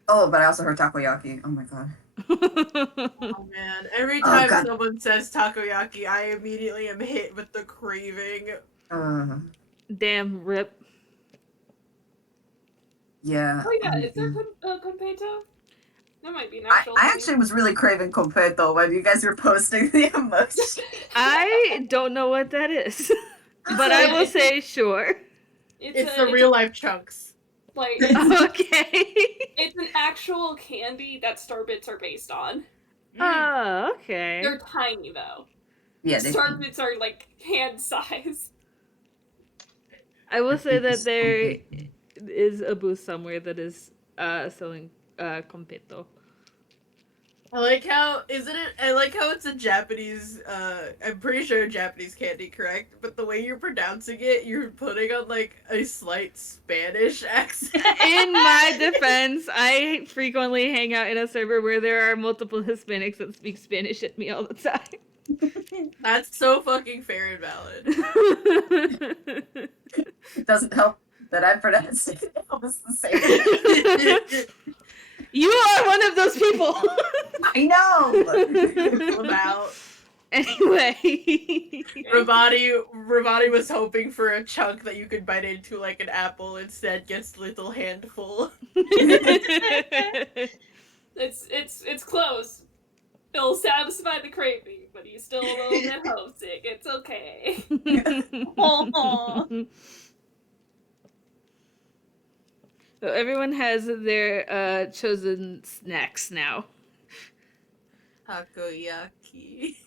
Oh, but I also heard takoyaki. Oh my god. Oh man, every time God. someone says takoyaki, I immediately am hit with the craving. Damn, rip. Yeah. Oh yeah, is there Conpeto? That might be an I actual actually was really craving completo when you guys were posting the emoji. I don't know what that is, but I will say sure. It's the real life chunks. Like, Okay. it's an actual candy that Starbits are based on. Oh, okay. They're tiny though. Yeah, Starbits are like hand size. I will say that there is a booth somewhere that is selling completo. I like how it's a Japanese I'm pretty sure a Japanese candy, correct? But the way you're pronouncing it, you're putting on like a slight Spanish accent. In my defense, I frequently hang out in a server where there are multiple Hispanics that speak Spanish at me all the time. That's so fucking fair and valid. It doesn't help that I pronounced it almost the same. You are one of those people. I know. About Anyway, Revati was hoping for a chunk that you could bite into like an apple. Instead, gets little handful. It's close. It'll satisfy the craving, but he's still a little bit homesick. It's okay. So everyone has their chosen snacks now. Takoyaki.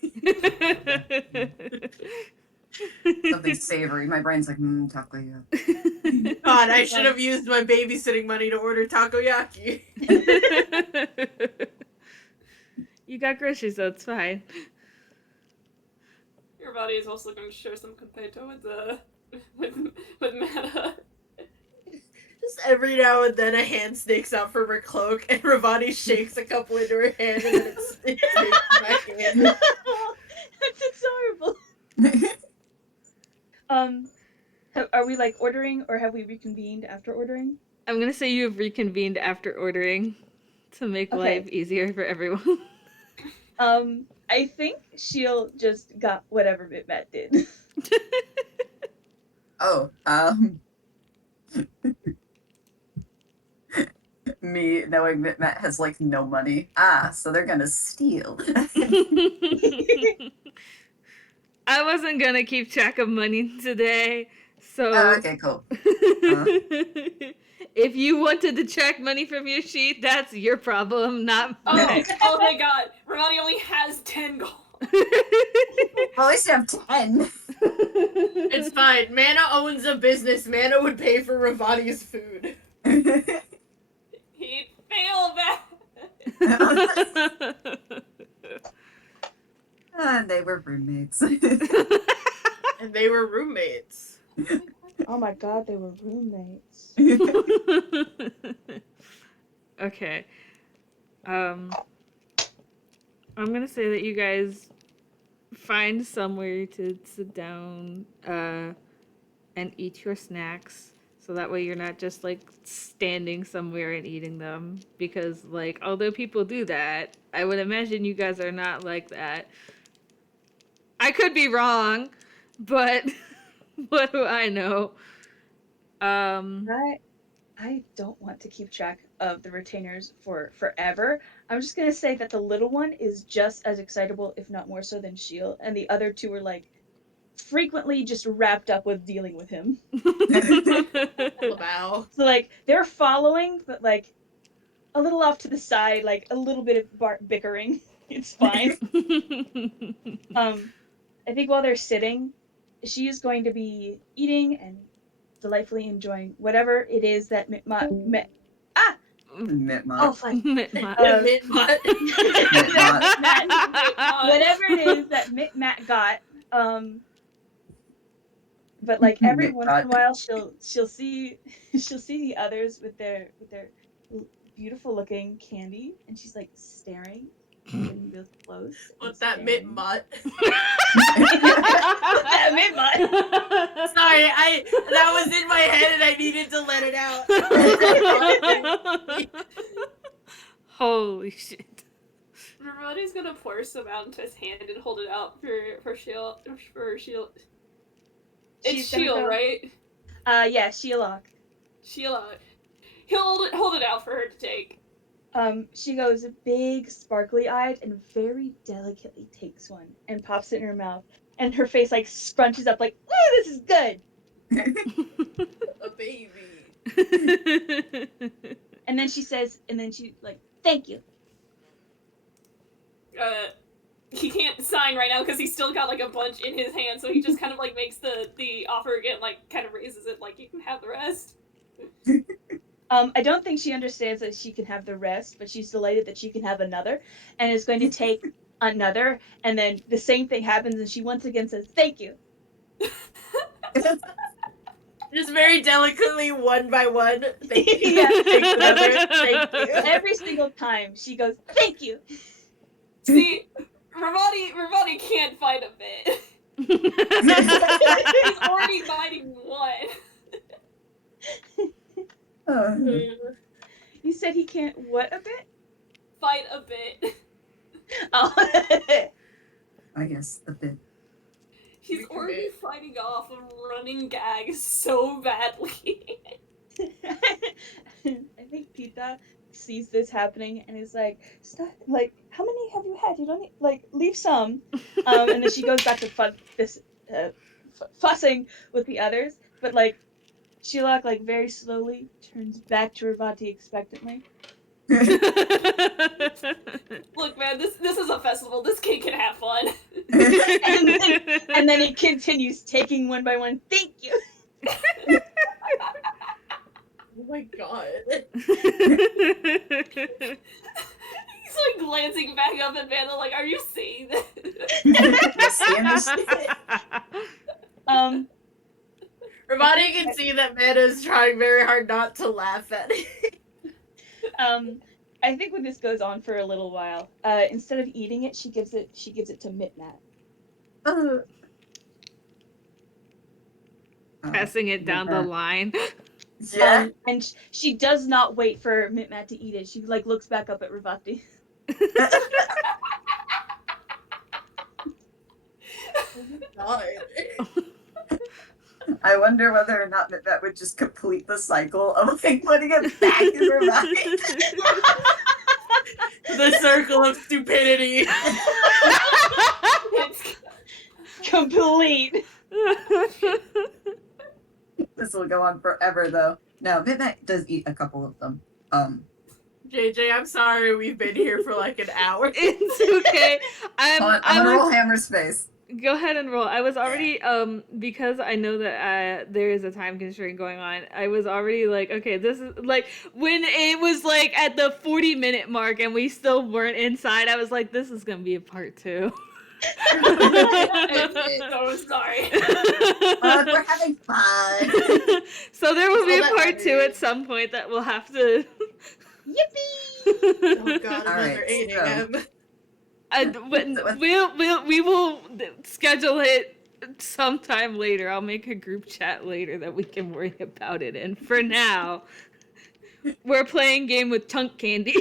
Something savory. My brain's like, takoyaki. God, I should have used my babysitting money to order takoyaki. You got groceries, so it's fine. Your body is also going to share some completo with Manah. Just every now and then a hand snakes out from her cloak and Revati shakes a couple into her hand and then it snakes back in. That's adorable. Are we like ordering or have we reconvened after ordering? I'm gonna say you have reconvened after ordering to make life easier for everyone. I think Shield just got whatever Mitmat did. Me knowing that Matt has like no money. So they're gonna steal. I wasn't gonna keep track of money today, so. Okay, cool. If you wanted to track money from your sheet, that's your problem, not mine. Oh my god, Revati only has 10 gold. Well, at least you have 10. It's fine. Manah owns a business. Manah would pay for Revati's food. He'd fail that. And they were roommates. And they were roommates. Oh my god, they were roommates. Okay. I'm gonna say that you guys find somewhere to sit down and eat your snacks, so that way you're not just like standing somewhere and eating them. Because like, although people do that, I would imagine you guys are not like that. I could be wrong, but what do I know? I don't want to keep track of the retainers for forever. I'm just gonna say that the little one is just as excitable, if not more so, than Shield, and the other two are like frequently just wrapped up with dealing with him. Wow. So like they're following, but like a little off to the side, like a little bit of bickering. It's fine. I think while they're sitting, she is going to be eating and delightfully enjoying whatever it is that Mitmat. Oh, fine. Mitmat. Mitmat. Whatever it is that Mitmat got. But like every once in a while, she'll see the others with their beautiful looking candy, and she's like staring, getting real close. What's that Mitmat? That Mitmat. Sorry, that was in my head and I needed to let it out. Holy shit. Revati's gonna pour some out into his hand and hold it out for Shield. It's Shield, right? Yeah, Shilhak. Shilhak. He'll hold it out for her to take. She goes big, sparkly-eyed, and very delicately takes one and pops it in her mouth. And her face like scrunches up, like, "Ooh, this is good." A baby. And then she like, "Thank you." He can't sign right now because he's still got like a bunch in his hand, so he just kind of like makes the offer again, like kind of raises it, like you can have the rest. I don't think she understands that she can have the rest, but she's delighted that she can have another, and is going to take another, and then the same thing happens, and she once again says, "Thank you." Just very delicately, one by one. Thank you. Yeah. Take another. Thank you. Every single time she goes, "Thank you." See, Revati can't fight a bit. He's already fighting one. You said he can't what a bit? Fight a bit. Oh. I guess a bit. He's already fighting off a running gag so badly. I think Pita sees this happening and is like, "Stop! Like, how many have you had? You don't need, like, leave some." And then she goes back to fussing with the others, but like, Shilhak like very slowly turns back to Revati expectantly. Look, man, this is a festival. This kid can have fun. and then he continues taking one by one. "Thank you." Oh my god. He's like glancing back up at Manah, like, "Are you seeing this?" Revati can see that Manah's trying very hard not to laugh at it. I think when this goes on for a little while, instead of eating it, she gives it to Mitmat. Passing it down the line. Yeah. And she does not wait for Mitmat to eat it. She like looks back up at Revati. God. I wonder whether or not that would just complete the cycle of like putting it back in her mouth. The circle of stupidity. It's Complete. This will go on forever, though. No, Midnight does eat a couple of them. JayJay, I'm sorry we've been here for like an hour. It's okay. I'm gonna roll Hammer's face. Go ahead and roll. I was already, because I know that there is a time constraint going on, I was already like, okay, this is, like, when it was, like, at the 40-minute mark and we still weren't inside, I was like, this is gonna be a part 2. I'm so sorry. We're having fun. So there will be a All that part 2 matters. at some point that we'll have to Yippee! Oh god, All another right, 8 so- a.m. We will schedule it sometime later. I'll make a group chat later that we can worry about it. And for now, we're playing game with Tunk Candy.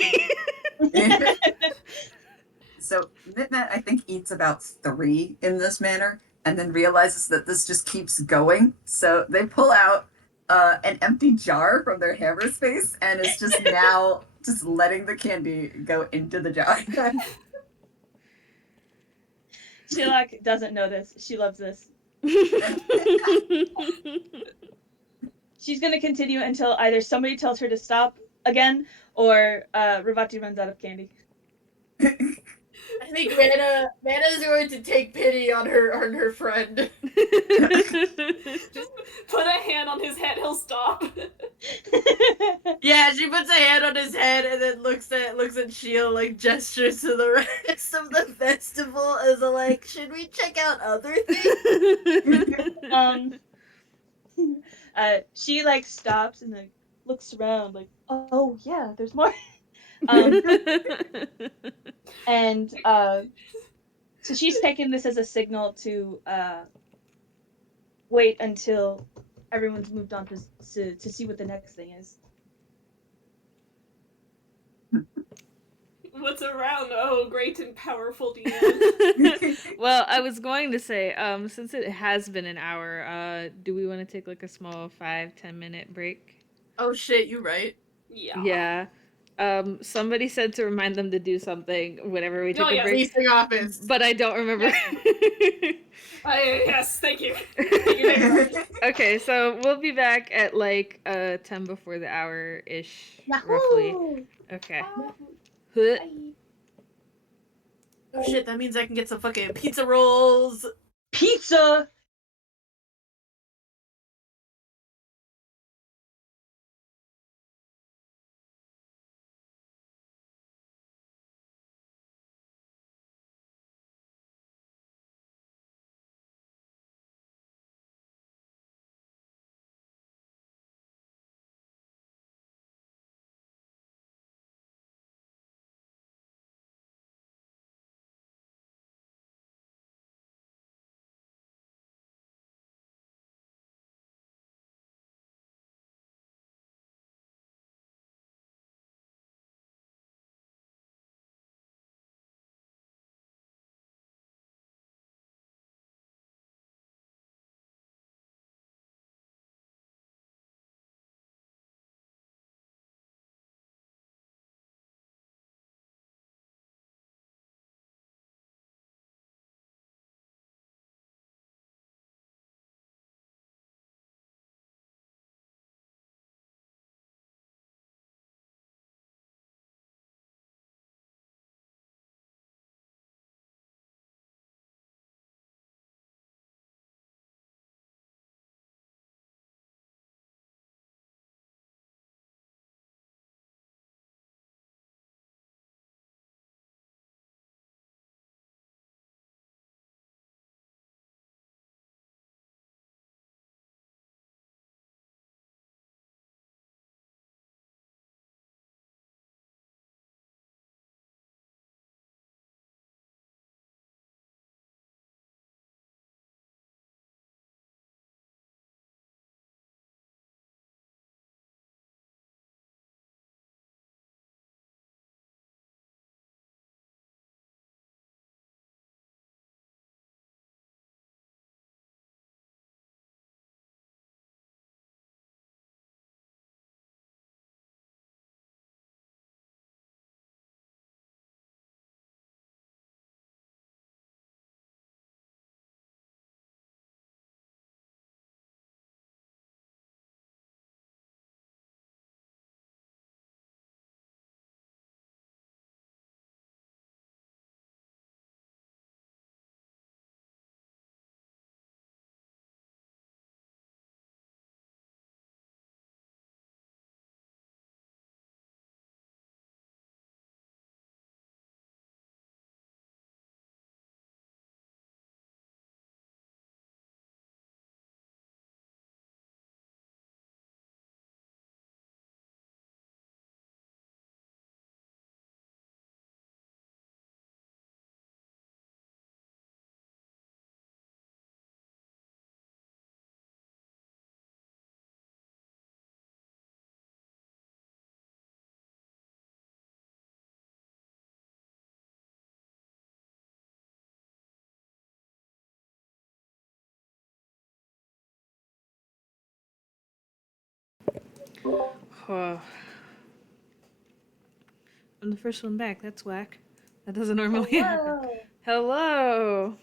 So Mitmat, I think, eats about 3 in this manner, and then realizes that this just keeps going. So they pull out an empty jar from their hammer space, and is just now just letting the candy go into the jar. Shilhak doesn't know this. She loves this. She's gonna continue until either somebody tells her to stop again, or Revati runs out of candy. I think Manah's going to take pity on her friend. Just put a hand on his head, he'll stop. Yeah, she puts a hand on his head and then looks at Shield, like gestures to the rest of the festival as a like, should we check out other things? She like stops and like looks around like, oh yeah, there's more. And so she's taking this as a signal to wait until everyone's moved on to see what the next thing is. What's around? Oh, great and powerful DM. Well, I was going to say, since it has been an hour, do we want to take like a small 5-10 minute break? Oh shit, you right. Yeah. Yeah. Somebody said to remind them to do something whenever we take a yeah, break, Leasing office. but I don't remember. Yes, thank you. Thank you very much. Okay, so we'll be back at like 10 before the hour ish, roughly. Yahoo! Okay. Bye. Oh shit, that means I can get some fucking pizza rolls. Pizza! Oh. I'm the first one back. That's whack. That doesn't normally happen. Hello. Hello.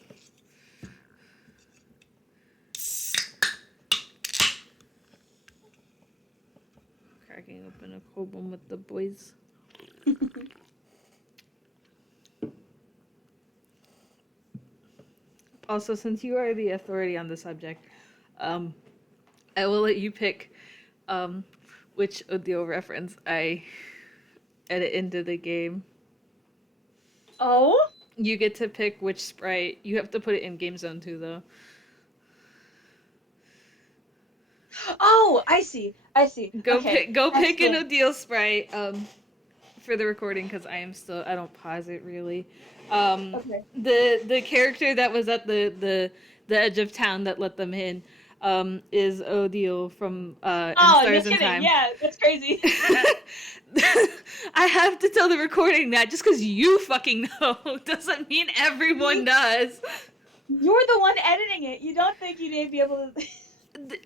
Cracking open a cold one with the boys. Also, since you are the authority on the subject, I will let you pick which audio reference I edit into the game. Oh? You get to pick which sprite. You have to put it in Game Zone too, though. Oh, I see. Go Okay. pick an good. Odile sprite for the recording because I don't pause it really. Okay. The character that was at the edge of town that let them in is Odile from In Oh, no Stars and kidding. Time. Yeah, that's crazy. I have to tell the recording that just because you fucking know doesn't mean everyone does. You're the one editing it. You don't think you may be able to...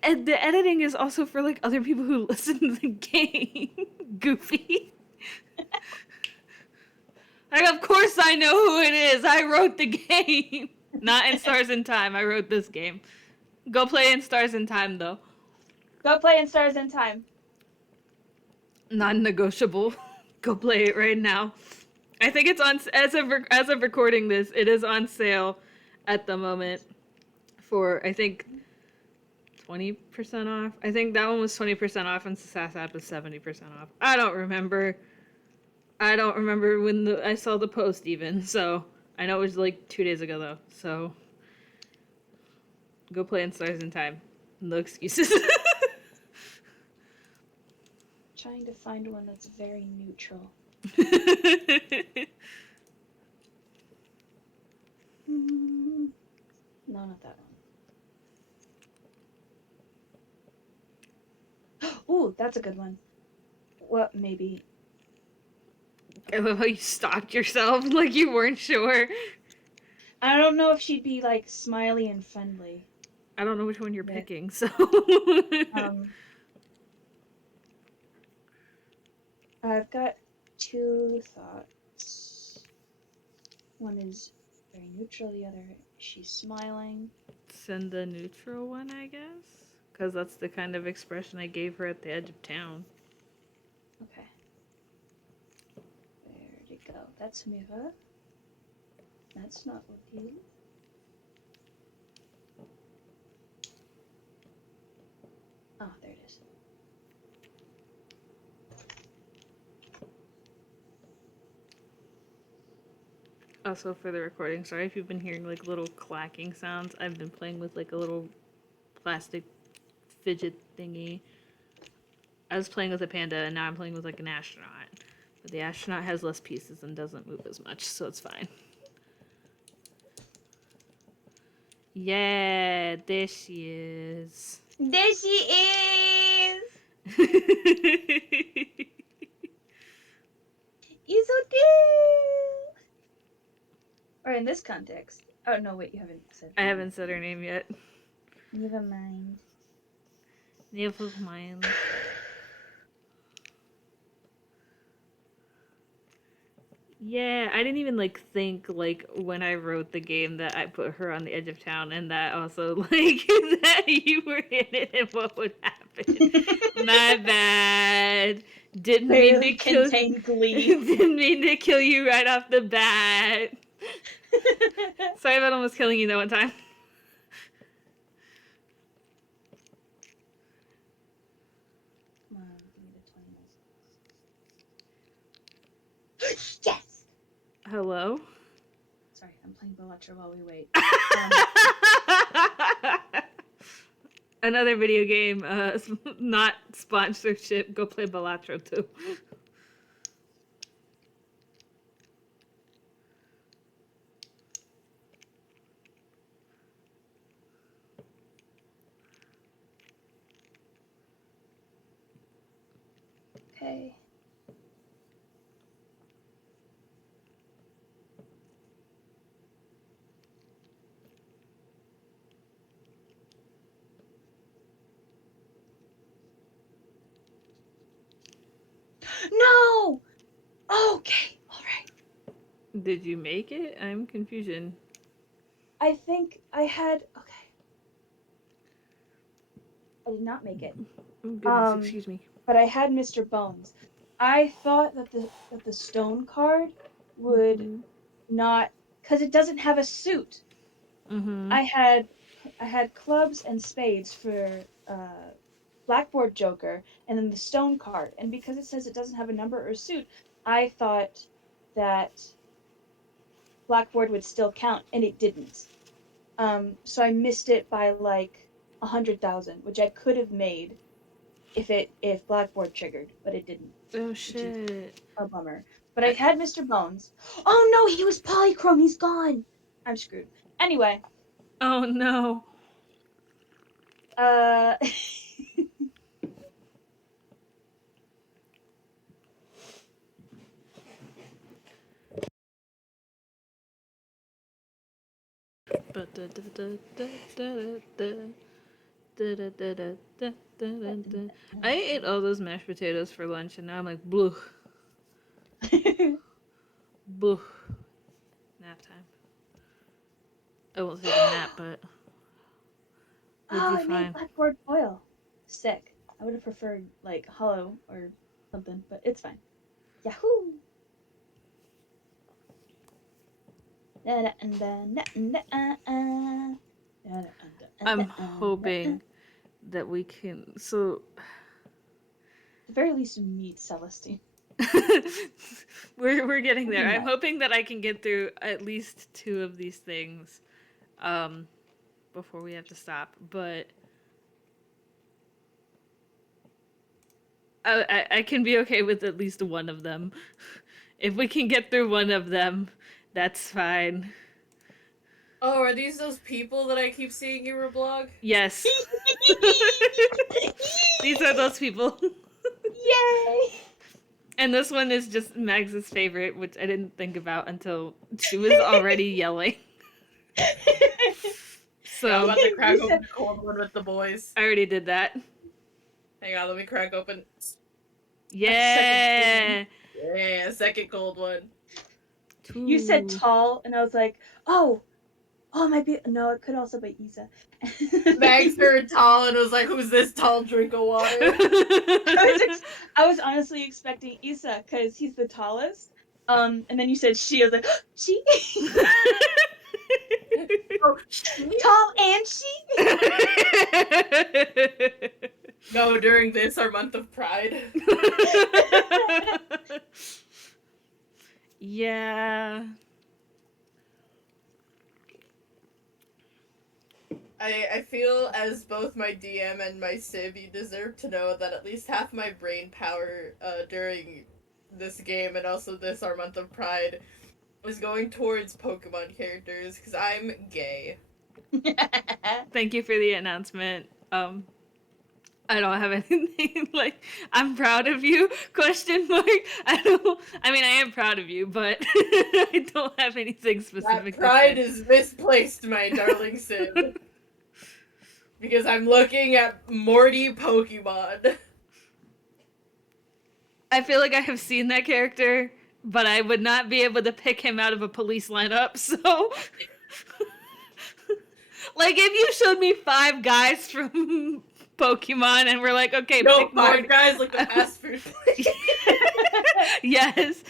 The editing is also for like other people who listen to the game. Goofy. Like, of course I know who it is. I wrote the game. Not In Stars in Time. I wrote this game. Go play In Stars in Time, though. Go play In Stars in Time. Non-negotiable. Go play it right now. I think it's on as of recording this. It is on sale at the moment for I think 20% off. I think that one was 20% off and SAS app is 70% off. I don't remember when I saw the post even. So I know it was like 2 days ago though. So go play In Stars in Time. No excuses. Trying to find one that's very neutral. No, not that one. Ooh, that's a good one. Well, maybe. I love how you stopped yourself like you weren't sure. I don't know if she'd be like smiley and friendly. I don't know which one you're Yeah. picking, so. I've got two thoughts. One is very neutral, the other, she's smiling. Send the neutral one, I guess? Because that's the kind of expression I gave her at the edge of town. Okay. Where'd it go? That's Mira. That's not Odile. Ah, there it is. Also, for the recording, sorry if you've been hearing like little clacking sounds. I've been playing with like a little plastic fidget thingy. I was playing with a panda and now I'm playing with like an astronaut. But the astronaut has less pieces and doesn't move as much, so it's fine. Yeah, there she is. There she is! Is Odile! Or in this context. Oh, no, wait, you haven't said I haven't said her name yet. Never mind. Never mind. Yeah, I didn't even like think like when I wrote the game that I put her on the edge of town and that also like that you were in it and what would happen. My bad. Didn't mean to kill glee. Didn't mean to kill you right off the bat. Sorry about almost killing you that one time. Come on, give me the 20 minutes. Yes! Hello? Sorry, I'm playing Bellatra while we wait. Another video game, not sponsorship. Go play Bellatra too. Okay. Did you make it? I'm confusion. I think I had. Okay. I did not make it. Oh goodness, excuse me. But I had Mr. Bones. I thought that the stone card would not, because it doesn't have a suit. Mm-hmm. I had clubs and spades for Blackboard Joker, and then the stone card. And because it says it doesn't have a number or a suit, I thought that Blackboard would still count, and it didn't. So I missed it by like 100,000, which I could have made if Blackboard triggered, but it didn't, Oh which is shit. a bummer. But I had Mr. Bones. Oh no, he was polychrome. He's gone. I'm screwed. Anyway, Oh no. uh, I ate all those mashed potatoes for lunch, and now I'm like, blue, blue. Nap time. I won't take a nap, but would oh, you I made find? Blackboard foil. Sick. I would have preferred like hollow or something, but it's fine. Yahoo! I'm hoping that we can. So At the very least, we meet Celestine. we're getting there. I'm No. hoping that I can get through at least 2 of these things, before we have to stop. But I can be okay with at least one of them. If we can get through one of them, that's fine. Oh, are these those people that I keep seeing in your blog? Yes. These are those people. Yay! And this one is just Mags's favorite, which I didn't think about until she was already yelling. So Yeah, I'm about to crack You open said- a cold one with the boys. I already did that. Hang on, let me crack open. Yeah. Yeah, second cold one. You said Two. tall, and I was like, oh, it might be. No, it could also be Isa. Mags heard tall and was like, "Who's this tall drink of water?" I was honestly expecting Isa because he's the tallest. And then you said she. I was like, she? Oh, Tall and she? no, during this our month of Pride. Yeah. I feel as both my DM and my Civ, you deserve to know that at least half my brain power during this game and also this our month of Pride was going towards Pokemon characters because I'm gay. Thank you for the announcement. I don't have anything like I'm proud of you, question mark. I mean I am proud of you, but I don't have anything specific. That pride is misplaced, my darling Civ. Because I'm looking at Morty Pokemon. I feel like I have seen that character, but I would not be able to pick him out of a police lineup, so like if you showed me 5 guys from Pokemon and we're like, okay, No, pick Morty. Five Guys like the fast food place. Yes.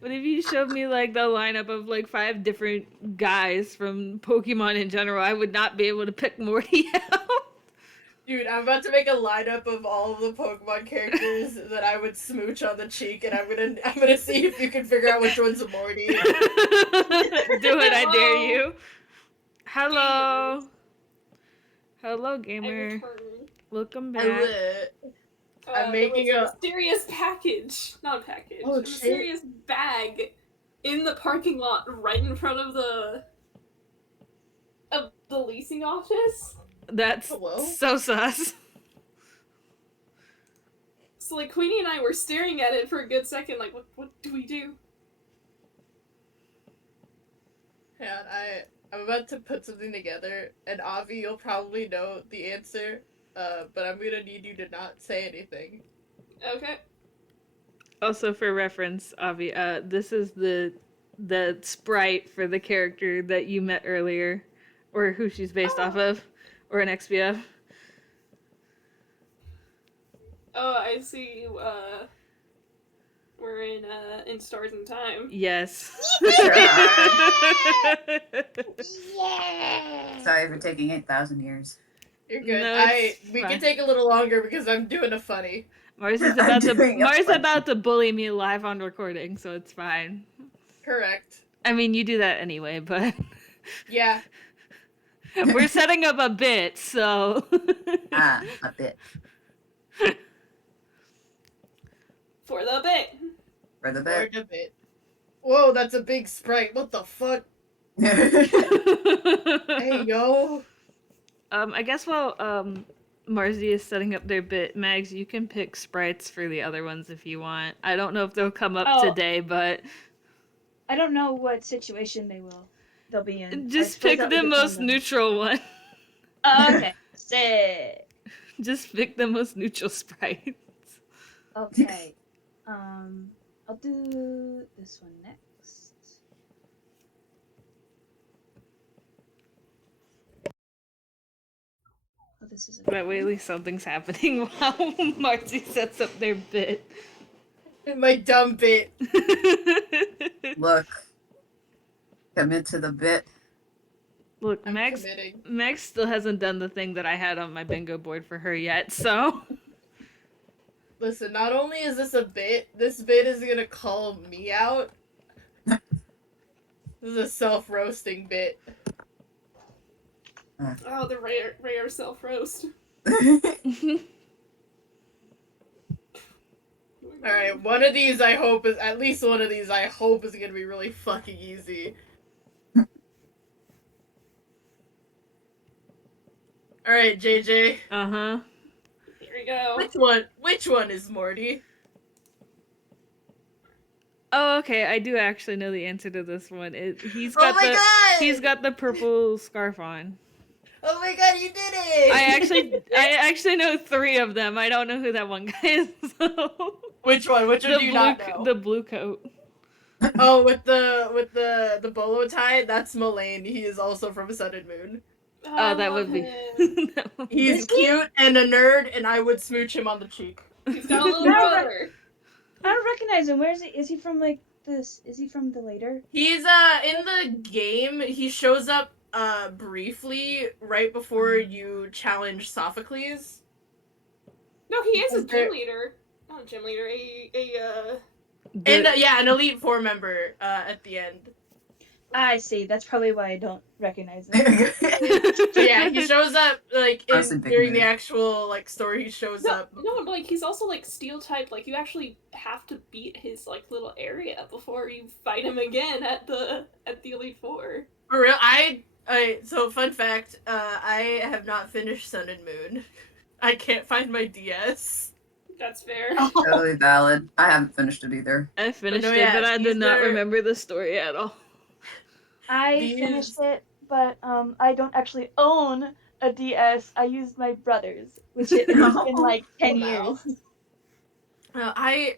But if you showed me like the lineup of like 5 different guys from Pokemon in general, I would not be able to pick Morty out. Dude, I'm about to make a lineup of all of the Pokemon characters that I would smooch on the cheek, and I'm gonna see if you can figure out which one's Morty. Do it, I dare you. Hello. Hello, I gamer. return. Welcome back. I'm making there a was mysterious package, not a package, Oh, a mysterious bag in the parking lot right in front of the leasing office. That's Hello? so sus. So like Queenie and I were staring at it for a good second, like what do we do? Yeah, I'm about to put something together, and Avi, you'll probably know the answer, but I'm gonna need you to not say anything. Okay. Also, for reference, Avi, this is the the sprite for the character that you met earlier, or who she's based off of, or an XPF. Oh, I see. We're in Stars and Time. Yes. Yeah. Sorry for taking 8,000 years. You're good. No, it's We fine. can take a little longer because I'm doing a funny. Marzi's I'm about to doing a Mar's bunch. about to bully me live on recording, so it's fine. Correct. I mean, you do that anyway, but Yeah. we're setting up a bit, so A bit. For the bit. For the Or bit. a bit. Whoa, that's a big sprite. What the fuck? Hey, yo. I guess while Marzi is setting up their bit, Mags, you can pick sprites for the other ones if you want. I don't know if they'll come up Oh. today, but I don't know what situation they'll be in. just pick the most neutral one. Oh, okay. Sick. Just pick the most neutral sprite. Okay. I'll do this one next. Oh, this is a That way, at least something's happening while Marzi sets up their bit. My dumb bit. Look. Commit to the bit. Look, I'm Max committing. Max still hasn't done the thing that I had on my bingo board for her yet, so Listen, not only is this a bit, this bit is gonna call me out. This is a self-roasting bit. Oh, the rare self roast. Alright, one of these I hope is, at least one of these I hope is gonna be really fucking easy. Alright, JayJay. uh-huh. Here we go. Which one is Morty? Oh, okay, I do actually know the answer to this one. He's Oh got my god! he's got the purple scarf on. Oh my god, you did it! I actually know 3 of them. I don't know who that one guy is. So. Which one? Which one do you not know? The blue coat. Oh, with the bolo tie, that's Mullane. He is also from Sun and Moon. Oh, that would be. That would be- He's cute and a nerd, and I would smooch him on the cheek. He's got a little brother. I don't recognize him. Where is he? Is he from like this? Is he from the later? He's in the game. He shows up briefly right before you challenge Sophocles. No, he is a Is there- gym leader. Not a gym leader. And yeah, an Elite Four member at the end. I see. That's probably why I don't recognize him. So yeah, he shows up like That's a big during the nerd. actual like story. He shows up. No, like he's also like steel type. Like you actually have to beat his like little area before you fight him again at the Elite Four. For real, so fun fact, I have not finished Sun and Moon. I can't find my DS. That's fair. Totally valid. I haven't finished it either. I finished no, it, yeah, but I he's did not there- remember the story at all. I These- finished it, but I don't actually own a DS. I used my brother's, which it has been like 10 Wow. years. I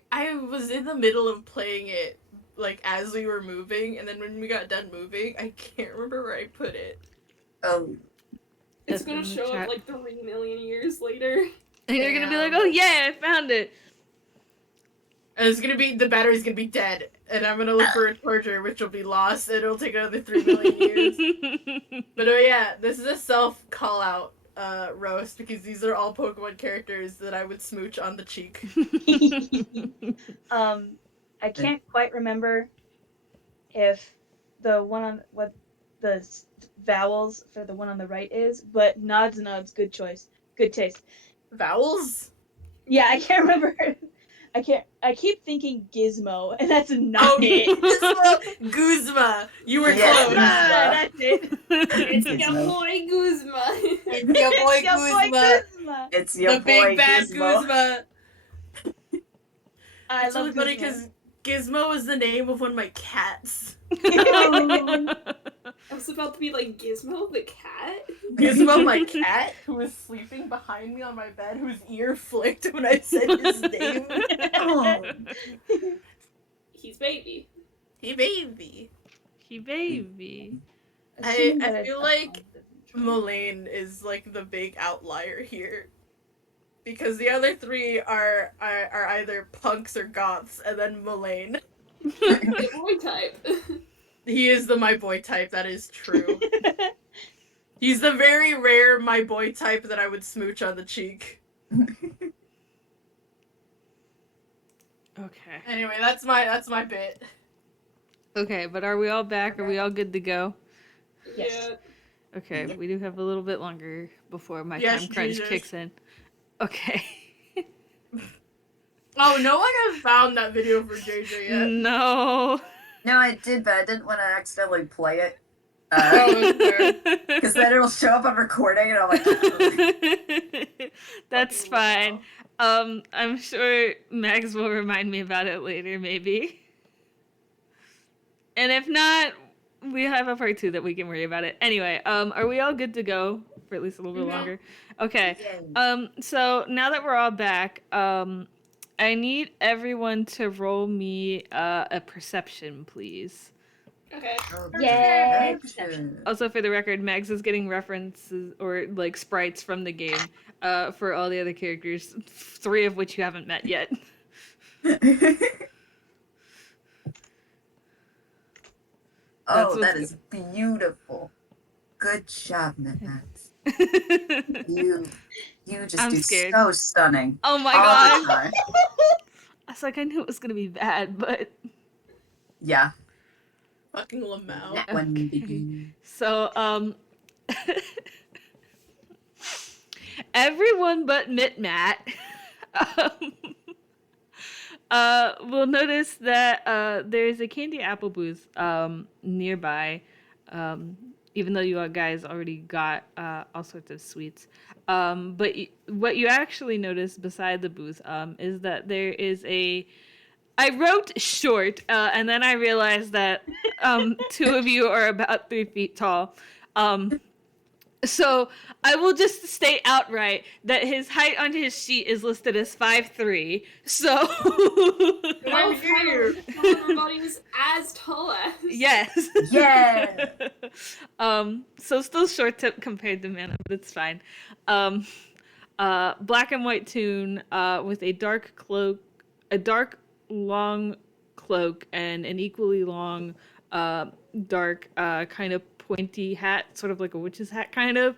was in the middle of playing it like as we were moving, and then when we got done moving, I can't remember where I put it. Oh. It's It's gonna in the show chat. up like 3 million years later. And you're gonna be Damn. like, oh yeah, I found it. And it's gonna be, the battery's gonna be dead, and I'm gonna look for a charger, which will be lost, and it'll take another 3 million years. But oh yeah, this is a self call out roast because these are all Pokemon characters that I would smooch on the cheek. I can't quite remember if the one on what the vowels for the one on the right is, but nods, good choice, good taste. Vowels? Yeah, I can't remember. I keep thinking Gizmo, and that's not Oh, it. Guzma! Guzma! You were Yes. close! That's it. It's Gizmo. your boy Guzma. It's your boy Your boy Guzma! Gizmo. It's your The boy big bad Gizmo. Guzma! I It's love really funny Gizmo. because Gizmo is the name of one of my cats. I was about to be like Gizmo the cat. Gizmo, my cat, who was sleeping behind me on my bed, whose ear flicked when I said his name. Oh. He's baby. Hey, baby. Maybe. Assuming that I it's feel a like positive choice. Mullane is like the big outlier here. Because the other three are either punks or goths, and then Mullane. The boy type. He is the my boy type, that is true. He's the very rare my boy type that I would smooch on the cheek. Okay. Anyway, that's my bit. Okay, but are we all back? Are we all good to go? Yes. Yeah. Okay, Yep. we do have a little bit longer before my Yes, time crunch Jesus. kicks in. Okay. Oh, no one has found that video for JayJay yet. No. No, I did, but I didn't want to accidentally play it. Oh, it's Because then it'll show up on recording, and I'm like, That's Fucking fine. wow. I'm sure Max will remind me about it later, maybe. And if not, we have a part 2 that we can worry about it. Anyway, are we all good to go for at least a little bit Mhm. longer? Okay. yay. So now that we're all back, I need everyone to roll me a perception, please. Okay. Yay, perception. Also, for the record, Max is getting references or like sprites from the game for all the other characters, 3 of which you haven't met yet. Oh, what's that is beautiful. Good job, Mitmat. You just I'm do scared. so stunning. Oh my all god! the time. I was like, I knew it was gonna be bad, but Yeah. Fucking Lamau. That one Okay. begin. so everyone but Mitmat will notice that there's a candy apple booth nearby. Even though you guys already got all sorts of sweets. But what you actually notice beside the booth is that there is I wrote short, and then I realized that 2 of you are about 3 feet tall. So I will just state outright that his height on his sheet is listed as 5'3". So Well, everybody's as tall as. yes. Yeah. So still short compared to Manah, but it's fine. Black and white toon with a dark cloak, a dark long cloak, and an equally long dark kind of pointy hat, sort of like a witch's hat, kind of.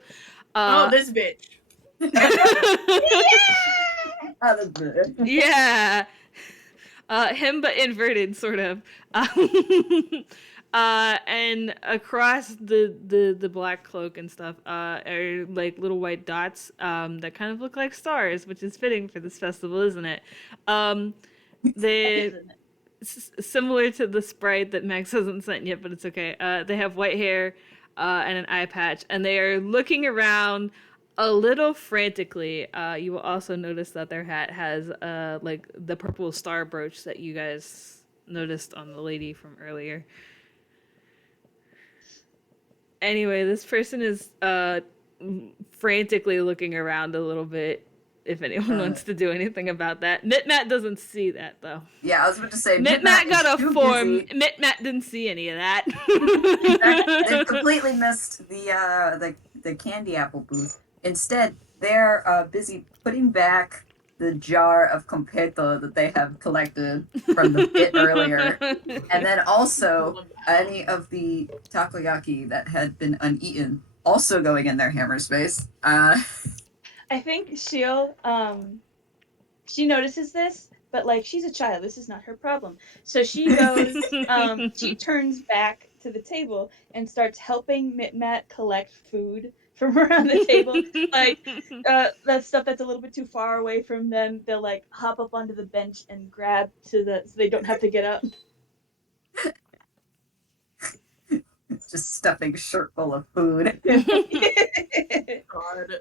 Oh, this bitch. Oh, that's good. Yeah. Him, but inverted, sort of. And across the black cloak and stuff are like little white dots that kind of look like stars, which is fitting for this festival, isn't it? They Isn't it? similar to the sprite that Max hasn't sent yet, but it's okay. They have white hair and an eye patch, and they are looking around a little frantically. You will also notice that their hat has like the purple star brooch that you guys noticed on the lady from earlier. Anyway, this person is frantically looking around a little bit. If anyone wants to do anything about that, Mitmat doesn't see that though. Yeah, I was about to say. Mitmat got is a too form. busy. Mitmat didn't see any of that. In fact, they've completely missed the candy apple booth. Instead, they're busy putting back the jar of completo that they have collected from the bit earlier, and then also any of the takoyaki that had been uneaten, also going in their hammer space. I think she'll she notices this, but like she's a child, this is not her problem. So she goes she turns back to the table and starts helping Mitmat collect food from around the table. Like that stuff that's a little bit too far away from them, they'll like hop up onto the bench and grab so they don't have to get up. Just stuffing shirt full of food. God.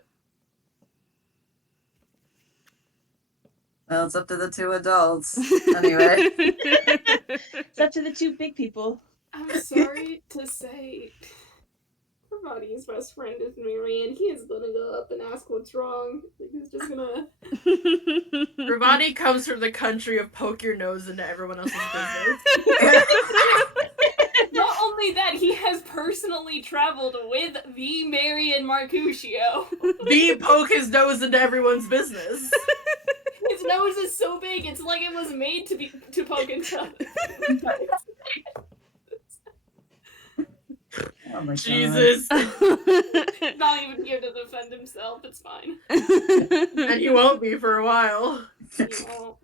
Well, it's up to the 2 adults. Anyway. It's up to the 2 big people. I'm sorry to say, Revati's best friend is Mary, and he is gonna go up and ask what's wrong. Like, he's just gonna. Revati comes from the country of poke your nose into everyone else's business. Not only only that, he has personally traveled with the Marion Marcuscio. The poke his nose into everyone's business. His nose is so big, it's like it was made to poke into. Oh my Jesus. Not even here to defend himself, it's fine. And he won't be for a while. He won't.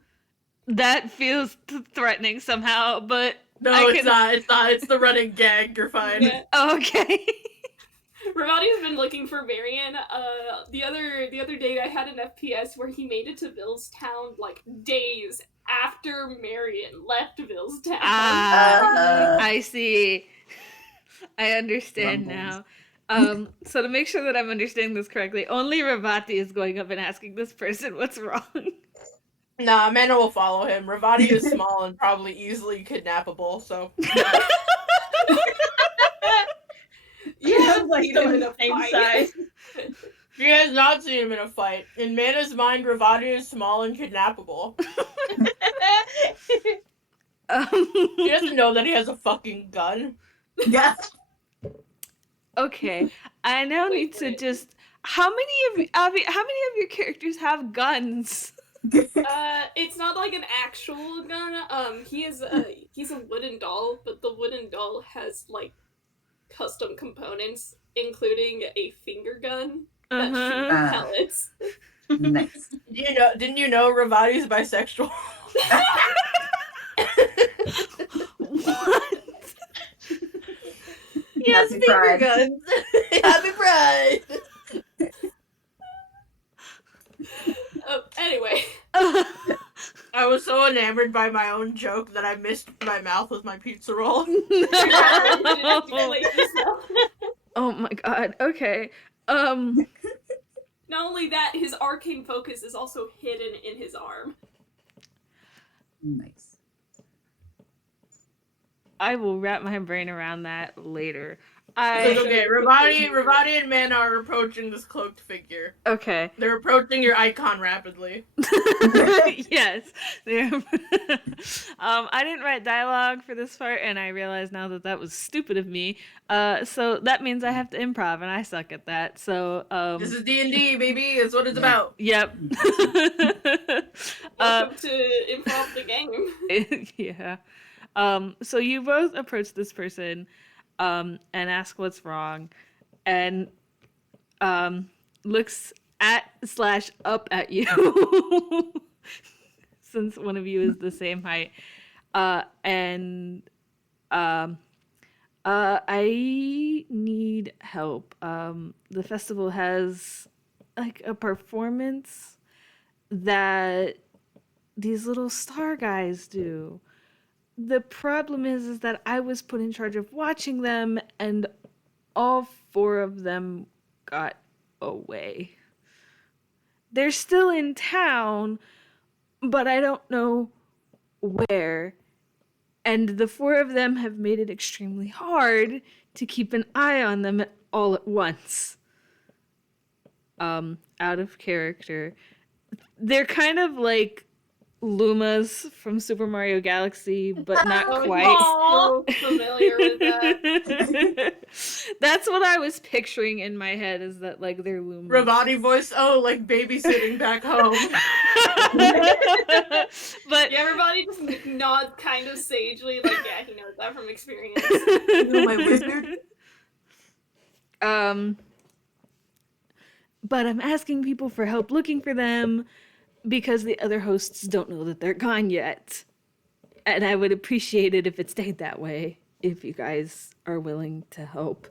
That feels threatening somehow, but No, I it's can- not. It's not. It's the running gag. You're fine. Yeah. okay. Revati's been looking for Marion. The other date I had an FPS where he made it to Villestown like days after Marion left Villestown. I see. I understand now. So to make sure that I'm understanding this correctly, only Revati is going up and asking this person what's wrong. Nah, Manah will follow him. Revati is small and probably easily kidnappable, so. Yeah, like seen him the in a same fight. size. She has not seen him in a fight. In Manah's mind, Revati is small and kidnappable. He doesn't know that he has a fucking gun. Yeah. Okay, I now need to Wait. just. How many of Abby? How many of your characters have guns? It's not like an actual gun. He's a wooden doll, but the wooden doll has like custom components, including a finger gun that shoots Uh-huh. pellets. Nice. Didn't you know Revati's bisexual? What? He has Happy finger Pride. guns. Happy Pride. Anyway, I was so enamored by my own joke that I missed my mouth with my pizza roll. Oh my god. Okay. not only that, his arcane focus is also hidden in his arm. Nice. I will wrap my brain around that later. It's okay. Revati and Manah are approaching this cloaked figure. Okay. They're approaching your icon rapidly. Yes. I didn't write dialogue for this part, and I realize now that that was stupid of me. So that means I have to improv, and I suck at that. So This is D&D, baby. It's what it's about. Yep. Welcome to improv the game. Yeah. So you both approach this person and ask what's wrong, and looks at / up at you since one of you is the same height, and I need help. The festival has like a performance that these little star guys do. The problem is that I was put in charge of watching them, and all 4 of them got away. They're still in town, but I don't know where. And the 4 of them have made it extremely hard to keep an eye on them all at once. Out of character. They're kind of like Lumas from Super Mario Galaxy, but not quite. So familiar with that. That's what I was picturing in my head, is that like they're Lumas. Revati voice, like babysitting back home. But Yeah, everybody just nod kind of sagely, like, yeah, he knows that from experience. You know my wizard? But I'm asking people for help looking for them because the other hosts don't know that they're gone yet. And I would appreciate it if it stayed that way, if you guys are willing to help.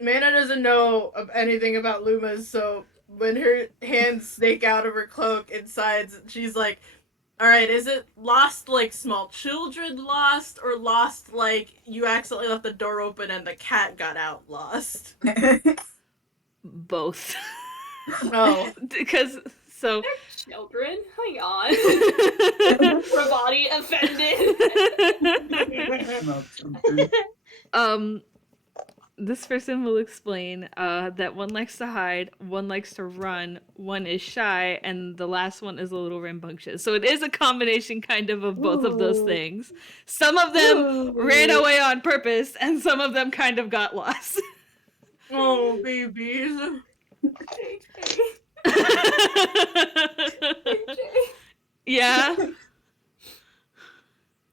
Manah doesn't know anything about Lumas, so when her hands snake out of her cloak inside, she's like, alright, is it lost like small children lost, or lost like you accidentally left the door open and the cat got out lost? Both. Oh. Because, so... Children? Hang on. Revati offended. Well, children. this person will explain that one likes to hide, one likes to run, one is shy, and the last one is a little rambunctious. So it is a combination kind of both of those Ooh. things. Some of them Ooh. ran away on purpose, and some of them kind of got lost. Oh, babies. JJ. JJ. Yeah.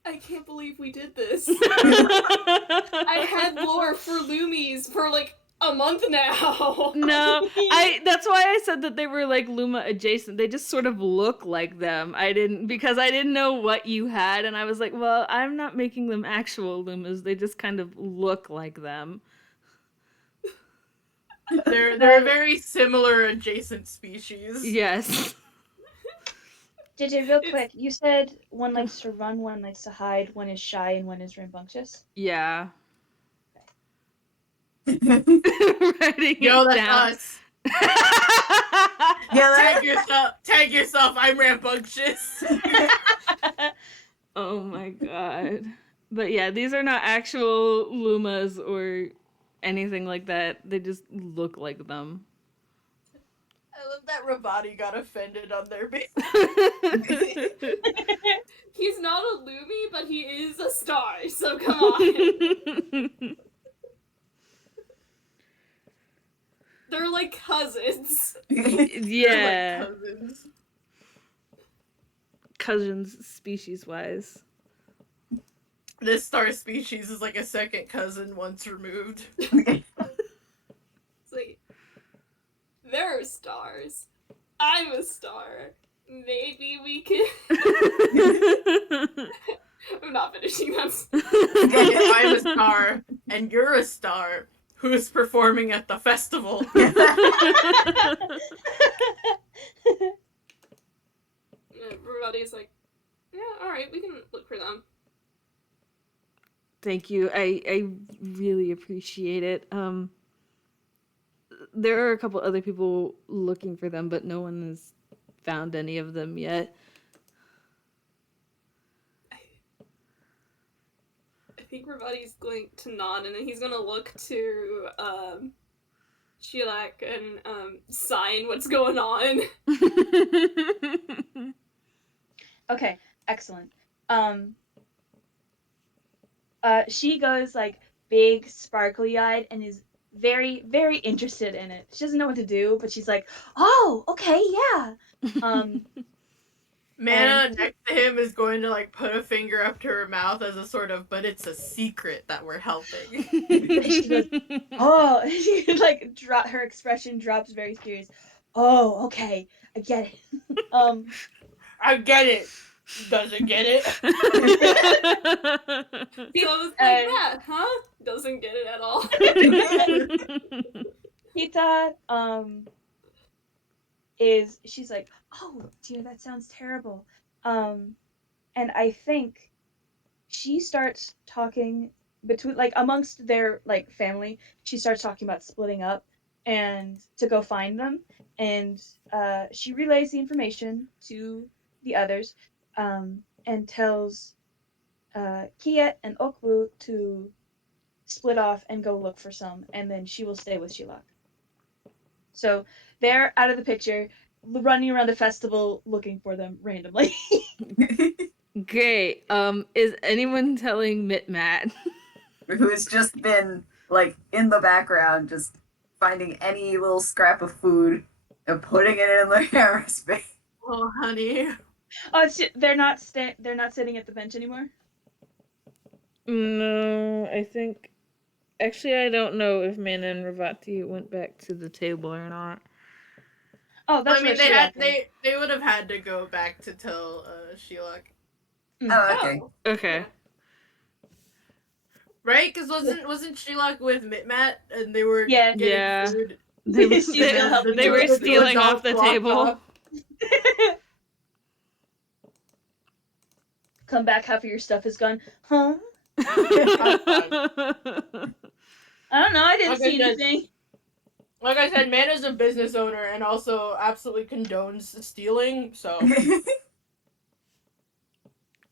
I can't believe we did this. I had lore for Loomies for like a month now. No, that's why I said that they were like Luma adjacent. They just sort of look like them. Because I didn't know what you had, and I was like, well, I'm not making them actual Lumas. They just kind of look like them. They're a very similar adjacent species. Yes. JJ, real quick, you said one likes to run, one likes to hide, one is shy, and one is rambunctious. Yeah. Yeah, Writing Yo, it that's down. us. that, Tag yourself. I'm rambunctious. Oh my god. But yeah, these are not actual Lumas or anything like that. They just look like them. I love that Revati got offended on their base. He's not a Loomie, but he is a star, so come on. They're like cousins. Yeah. They're like cousins. Cousins species wise. This star species is like a second cousin once removed. It's like, they're stars. I'm a star. Maybe we can. I'm not finishing that. I'm a star, and you're a star who's performing at the festival. Everybody's like, yeah, alright, we can look for them. Thank you. I really appreciate it. There are a couple other people looking for them, but no one has found any of them yet. I think Revati's going to nod, and then he's gonna look to Shilhak and sign what's going on. Okay, excellent. She goes like big, sparkly-eyed, and is very, very interested in it. She doesn't know what to do, but she's like, "Oh, okay, yeah." Manah next to him is going to like put a finger up to her mouth as a sort of, but it's a secret that we're helping. She goes, "Oh," she like her expression drops very serious. "Oh, okay, I get it." I get it. Doesn't get it. So it's like, yeah, huh? Doesn't get it at all. Pita, she's like, "Oh dear, that sounds terrible." And I think she starts talking between like amongst their like family. She starts talking about splitting up and to go find them, and she relays the information to the others, and tells Kiet and Okwu to split off and go look for some, and then she will stay with Shilhak. So they're out of the picture, running around the festival looking for them randomly. Great. Is anyone telling Mitmat? who's just been like in the background, just finding any little scrap of food and putting it in the aerospace. Oh, honey. Oh, they're not sitting at the bench anymore. No, I think. Actually, I don't know if Manah and Revati went back to the table or not. Oh, that's I mean, what they would have had to go back to tell Shilhak. Oh, okay. Okay. Right? Because wasn't Shilhak with Mitmat and they were Yeah. getting Yeah. food? They were, She's still helping they you were with the stealing doors off the blocked table. off. Come back, half of your stuff is gone. Huh? I don't know. I didn't Okay, see good. anything. Like I said, Manah's a business owner and also absolutely condones stealing, so...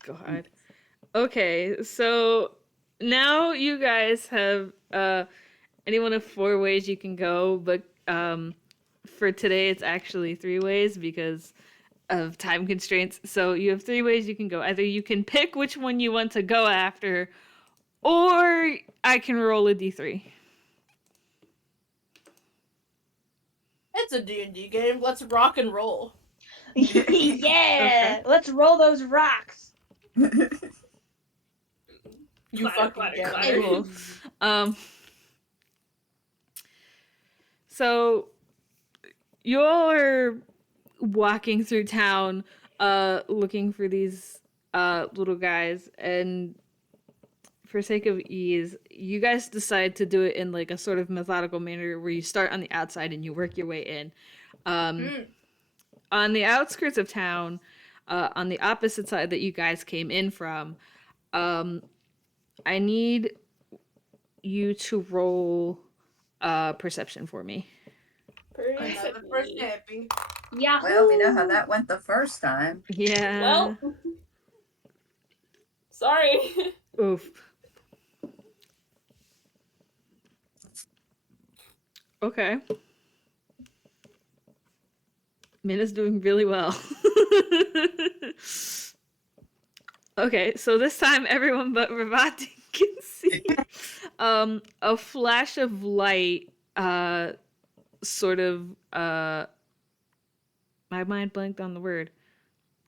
God. Okay, so now you guys have one of 4 ways you can go, but for today it's actually 3 ways because of time constraints. So you have 3 ways you can go. Either you can pick which one you want to go after, or I can roll a d3. It's a D&D game. Let's rock and roll. Yeah, Okay. let's roll those rocks. You Clatter, fucking clatter, get clatter. it. Cool. So you all are walking through town, looking for these little guys, and for sake of ease, you guys decide to do it in like a sort of methodical manner where you start on the outside and you work your way in. On the outskirts of town, on the opposite side that you guys came in from, I need you to roll perception for me. Another first happy. Yahoo! Well, we know how that went the first time. Yeah. Well, sorry. Oof. Okay. Manah's doing really well. Okay, so this time everyone but Revati can see a flash of light sort of my mind blanked on the word.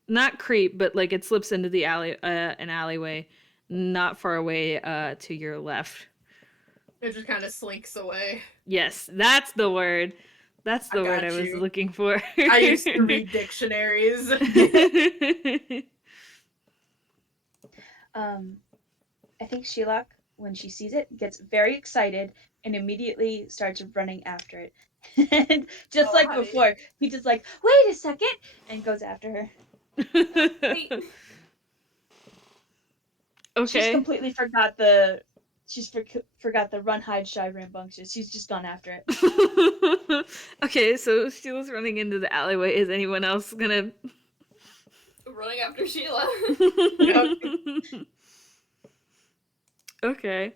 Not creep, but like it slips into the an alleyway not far away to your left. It just kind of slinks away. Yes, that's the word. That's the word I was you. looking for. I used to read dictionaries. I think Shilhak, when she sees it, gets very excited and immediately starts running after it. And just Oh, like honey. before, he just like, wait a second, and goes after her. Wait. She's Okay. completely forgot the. Forgot the run, hide, shy, rambunctious. She's just gone after it. Okay, so Sheila's running into the alleyway. Is anyone else gonna? Running after Sheila. Okay.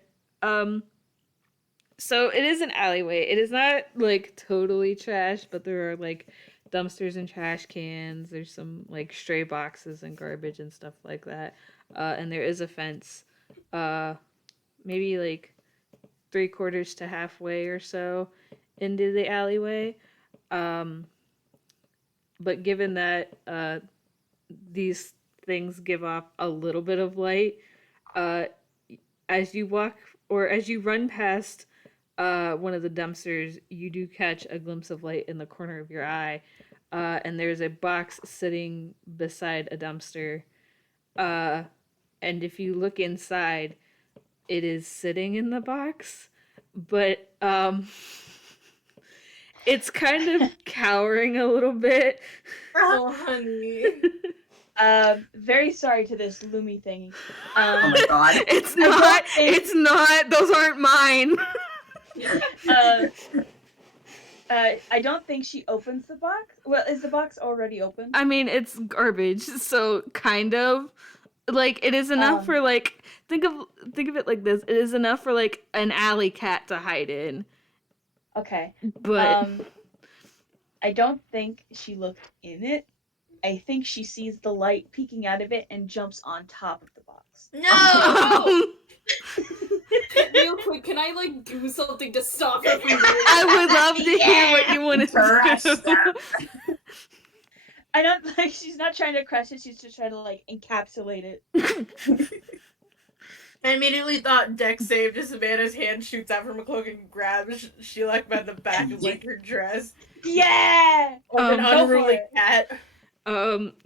So it is an alleyway. It is not like totally trash, but there are like dumpsters and trash cans. There's some like stray boxes and garbage and stuff like that. And there is a fence. Maybe like 3/4 to halfway or so into the alleyway. But given that these things give off a little bit of light, as you walk or as you run past one of the dumpsters, you do catch a glimpse of light in the corner of your eye, and there's a box sitting beside a dumpster. And if you look inside, it is sitting in the box, but it's kind of cowering a little bit. Oh, honey. Very sorry to this Lumi thing. Oh my god. It's I don't not. think- It's not. Those aren't mine. I don't think she opens the box. Well, is the box already open? I mean, it's garbage, so kind of like it is enough for like think of it like this. It is enough for like an alley cat to hide in, Okay. but I don't think she looked in it. I think she sees the light peeking out of it and jumps on top of the box. No! Real quick, can I like do something to stop her from doing I would love to hear what you want Crush to do. them. I don't like. She's not trying to crush it. She's just trying to like encapsulate it. I immediately thought deck save, just Savannah's hand shoots out from a cloak and grabs Sheila by the back of like her dress. Yeah. Like an go for unruly it. cat.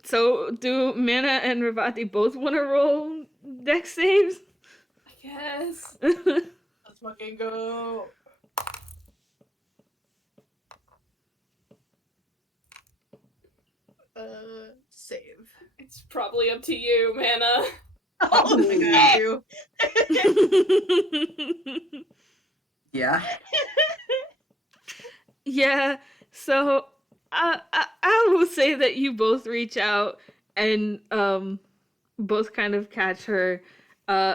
So do Manah and Revati both want to roll deck saves? Yes. Let's fucking go. Save. It's probably up to you, Manah. Oh, I got you. Yeah. Yeah, so I will say that you both reach out and both kind of catch her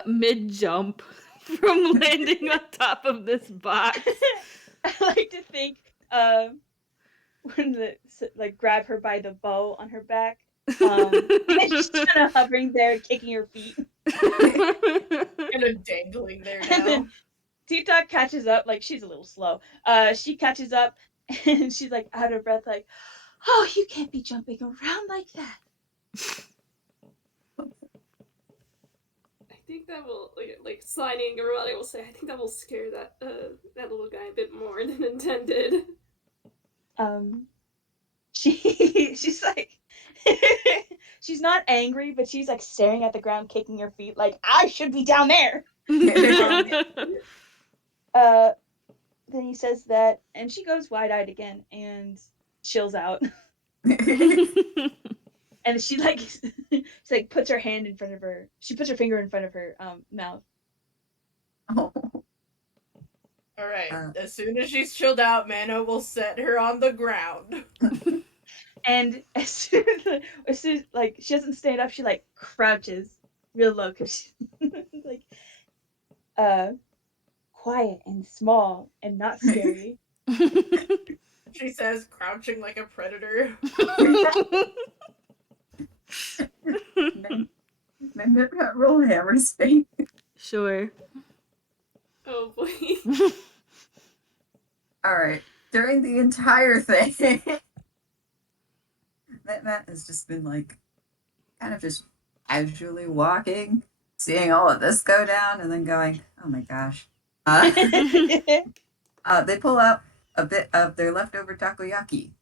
mid jump from landing on top of this box. I like to think when grab her by the bow on her back. And she's kind of hovering there, kicking her feet. Kind of dangling there And now. then Tita catches up, like she's a little slow. She catches up and she's like out of breath, like, oh, you can't be jumping around like that. I think that will like sliding or what I will say. I think that will scare that little guy a bit more than intended. She's like, she's not angry, but she's like staring at the ground, kicking her feet, like I should be down there. Then he says that, and she goes wide-eyed again and chills out. And she like, she like puts her hand in front of her. She puts her finger in front of her mouth. Oh. All right. As soon as she's chilled out, Manah will set her on the ground. And as soon as like she doesn't stand up, she like crouches real low because she's like quiet and small and not scary. She says, crouching like a predator. Roll hammer space. Sure. Oh boy. Alright. During the entire thing, Mitmat has just been like kind of just casually walking, seeing all of this go down, and then going, oh my gosh. They pull out a bit of their leftover takoyaki,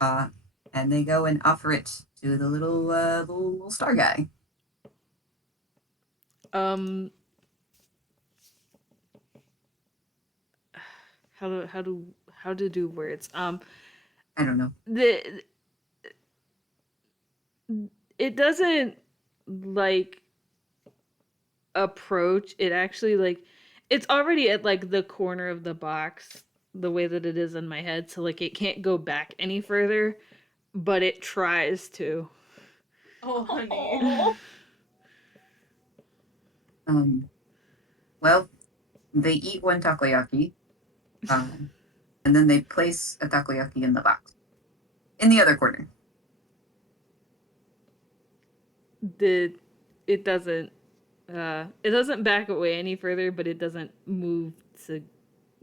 and they go and offer it to the little star guy. How to do words? I don't know. It doesn't like approach. It actually like it's already at like the corner of the box, the way that it is in my head, so like it can't go back any further, but it tries to. Oh, honey. Well, they eat one takoyaki, and then they place a takoyaki in the box, in the other corner. It doesn't back away any further, but it doesn't move to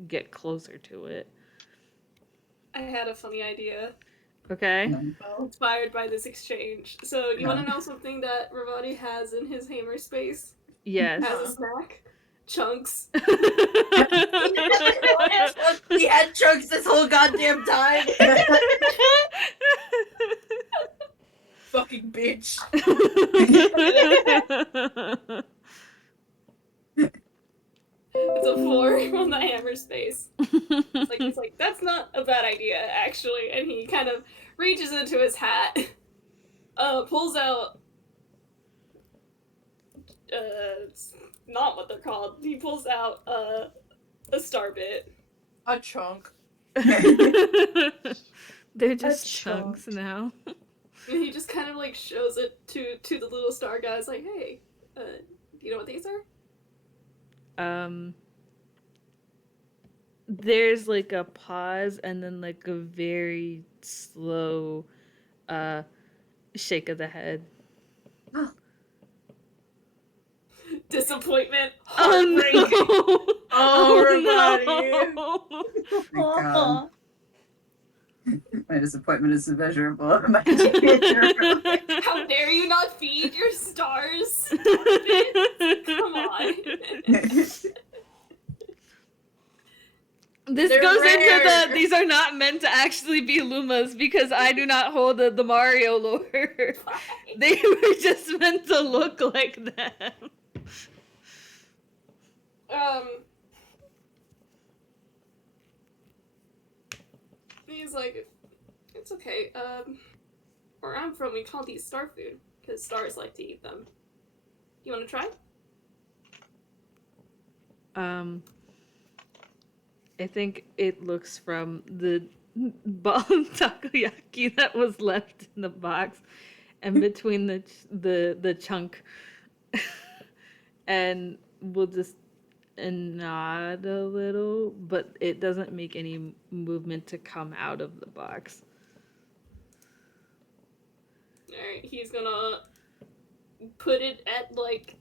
get closer to it. I had a funny idea. Okay. Inspired by this exchange. So you want to know something that Revati has in his hammer space? Yes. As a snack? Chunks. He had chunks this whole goddamn time. Fucking bitch. It's a 4 on the hammer space. It's like, that's not a bad idea, actually. And he kind of reaches into his hat, pulls out, it's not what they're called. He pulls out, a star bit. A chunk. They're just chunks now. And he just kind of like shows it to the little star guys, like, hey, do you know what these are? There's like a pause and then like a very slow shake of the head. Disappointment. Oh no! Oh, no! My God. My disappointment is immeasurable. My How dare you not feed your stars? Come on. This They're goes rare. into the these are not meant to actually be Lumas because I do not hold the Mario lore. They were just meant to look like them. He's like, it's okay. Where I'm from, we call these star food because stars like to eat them. You want to try? I think it looks from the bomb takoyaki that was left in the box, and between the chunk, and we'll just nod a little, but it doesn't make any movement to come out of the box. Alright, he's gonna put it at, like,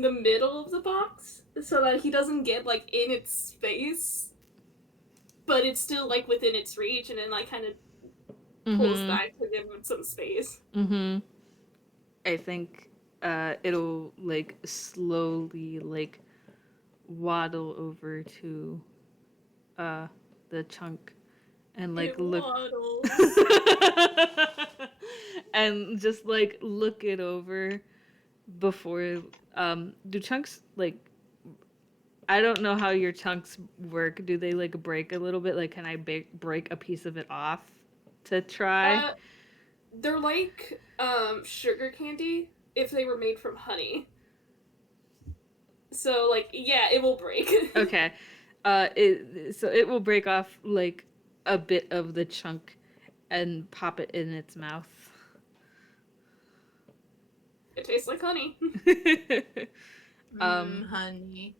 the middle of the box so that he doesn't get, like, in its space, but it's still, like, within its reach, and then, like, kind of pulls back to give it some space. I think it'll, like, slowly, like, waddle over to the chunk and, like, It look waddles. and just, like, look it over before do chunks, like, I don't know how your chunks work. Do they, like, break a little bit? Like, can I break a piece of it off to try? They're like sugar candy if they were made from honey. So, like, yeah, it will break. Okay. It will break off, like, a bit of the chunk and pop it in its mouth. It tastes like honey. Honey.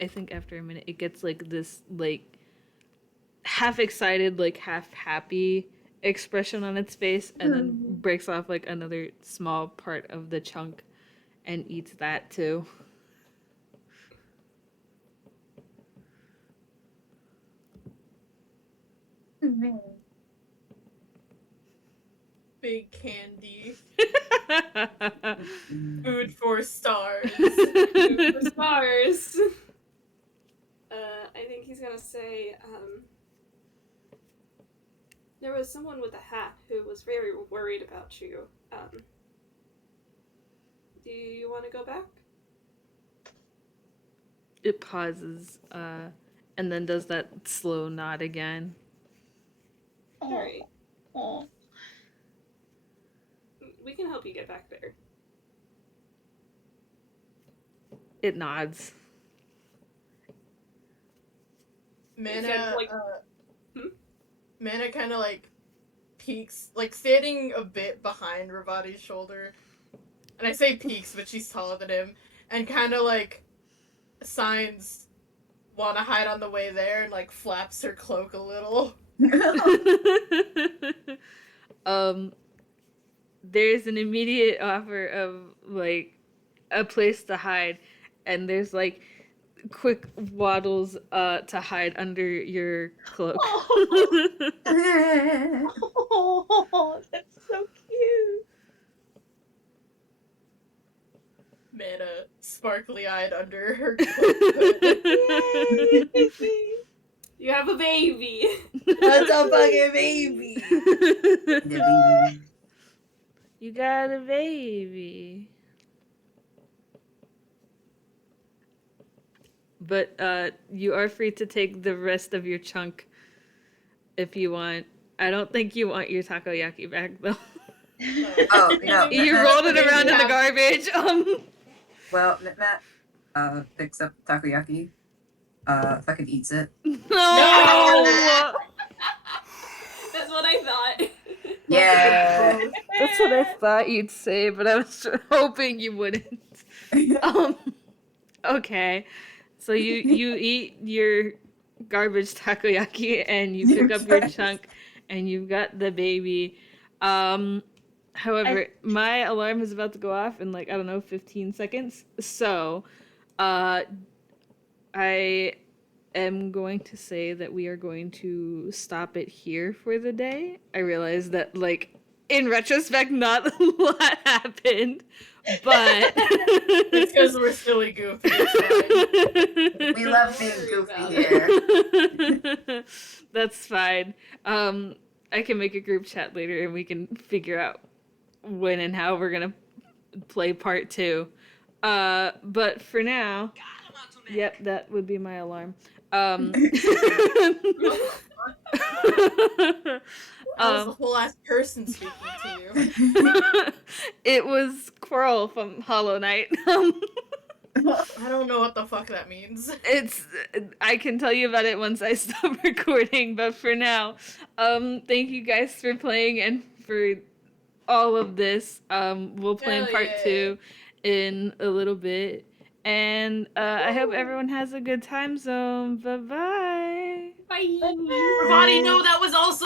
I think after a minute it gets, like, this, like, half excited, like, half happy expression on its face, and then breaks off, like, another small part of the chunk and eats that too. Big candy. Food for stars. Food for stars. I think he's gonna say, there was someone with a hat who was very worried about you. Do you want to go back? It pauses, and then does that slow nod again. Alright. Oh. We can help you get back there. It nods. Manah, like- Manah kind of, like, peeks, like, standing a bit behind Revati's shoulder. And I say peeks, but she's taller than him. And kind of, like, signs, wanna hide on the way there, and, like, flaps her cloak a little. There's an immediate offer of, like, a place to hide, and there's, like, quick waddles to hide under your cloak. Oh, that's so cute. Manah, sparkly-eyed under her cloak. Yay! You have a baby! That's a fucking baby. You got a baby. But you are free to take the rest of your chunk if you want. I don't think you want your takoyaki back, though. Oh, no. You rolled it around in the garbage. Well, Mitmat picks up takoyaki, fucking eats it. No! That's what I thought. Yeah. That's what I thought you'd say, but I was hoping you wouldn't. Okay. So you eat your garbage takoyaki and you pick up your chunk and you've got the baby. However, my alarm is about to go off in, like, I don't know, 15 seconds. So, I am going to say that we are going to stop it here for the day. I realize that, like, in retrospect, not a lot happened, but It's because we're silly goofy. We love being goofy here. That's fine. I can make a group chat later and we can figure out when and how we're gonna play part 2. But for now, yep, that would be my alarm. That was a whole ass person speaking to you. It was Quirrell from Hollow Knight. I don't know what the fuck that means. I can tell you about it once I stop recording, but for now, thank you guys for playing and for all of this. We'll plan Hell part yeah. 2 in a little bit. And I hope everyone has a good time zone. Bye-bye. Bye. Revati, no, that was also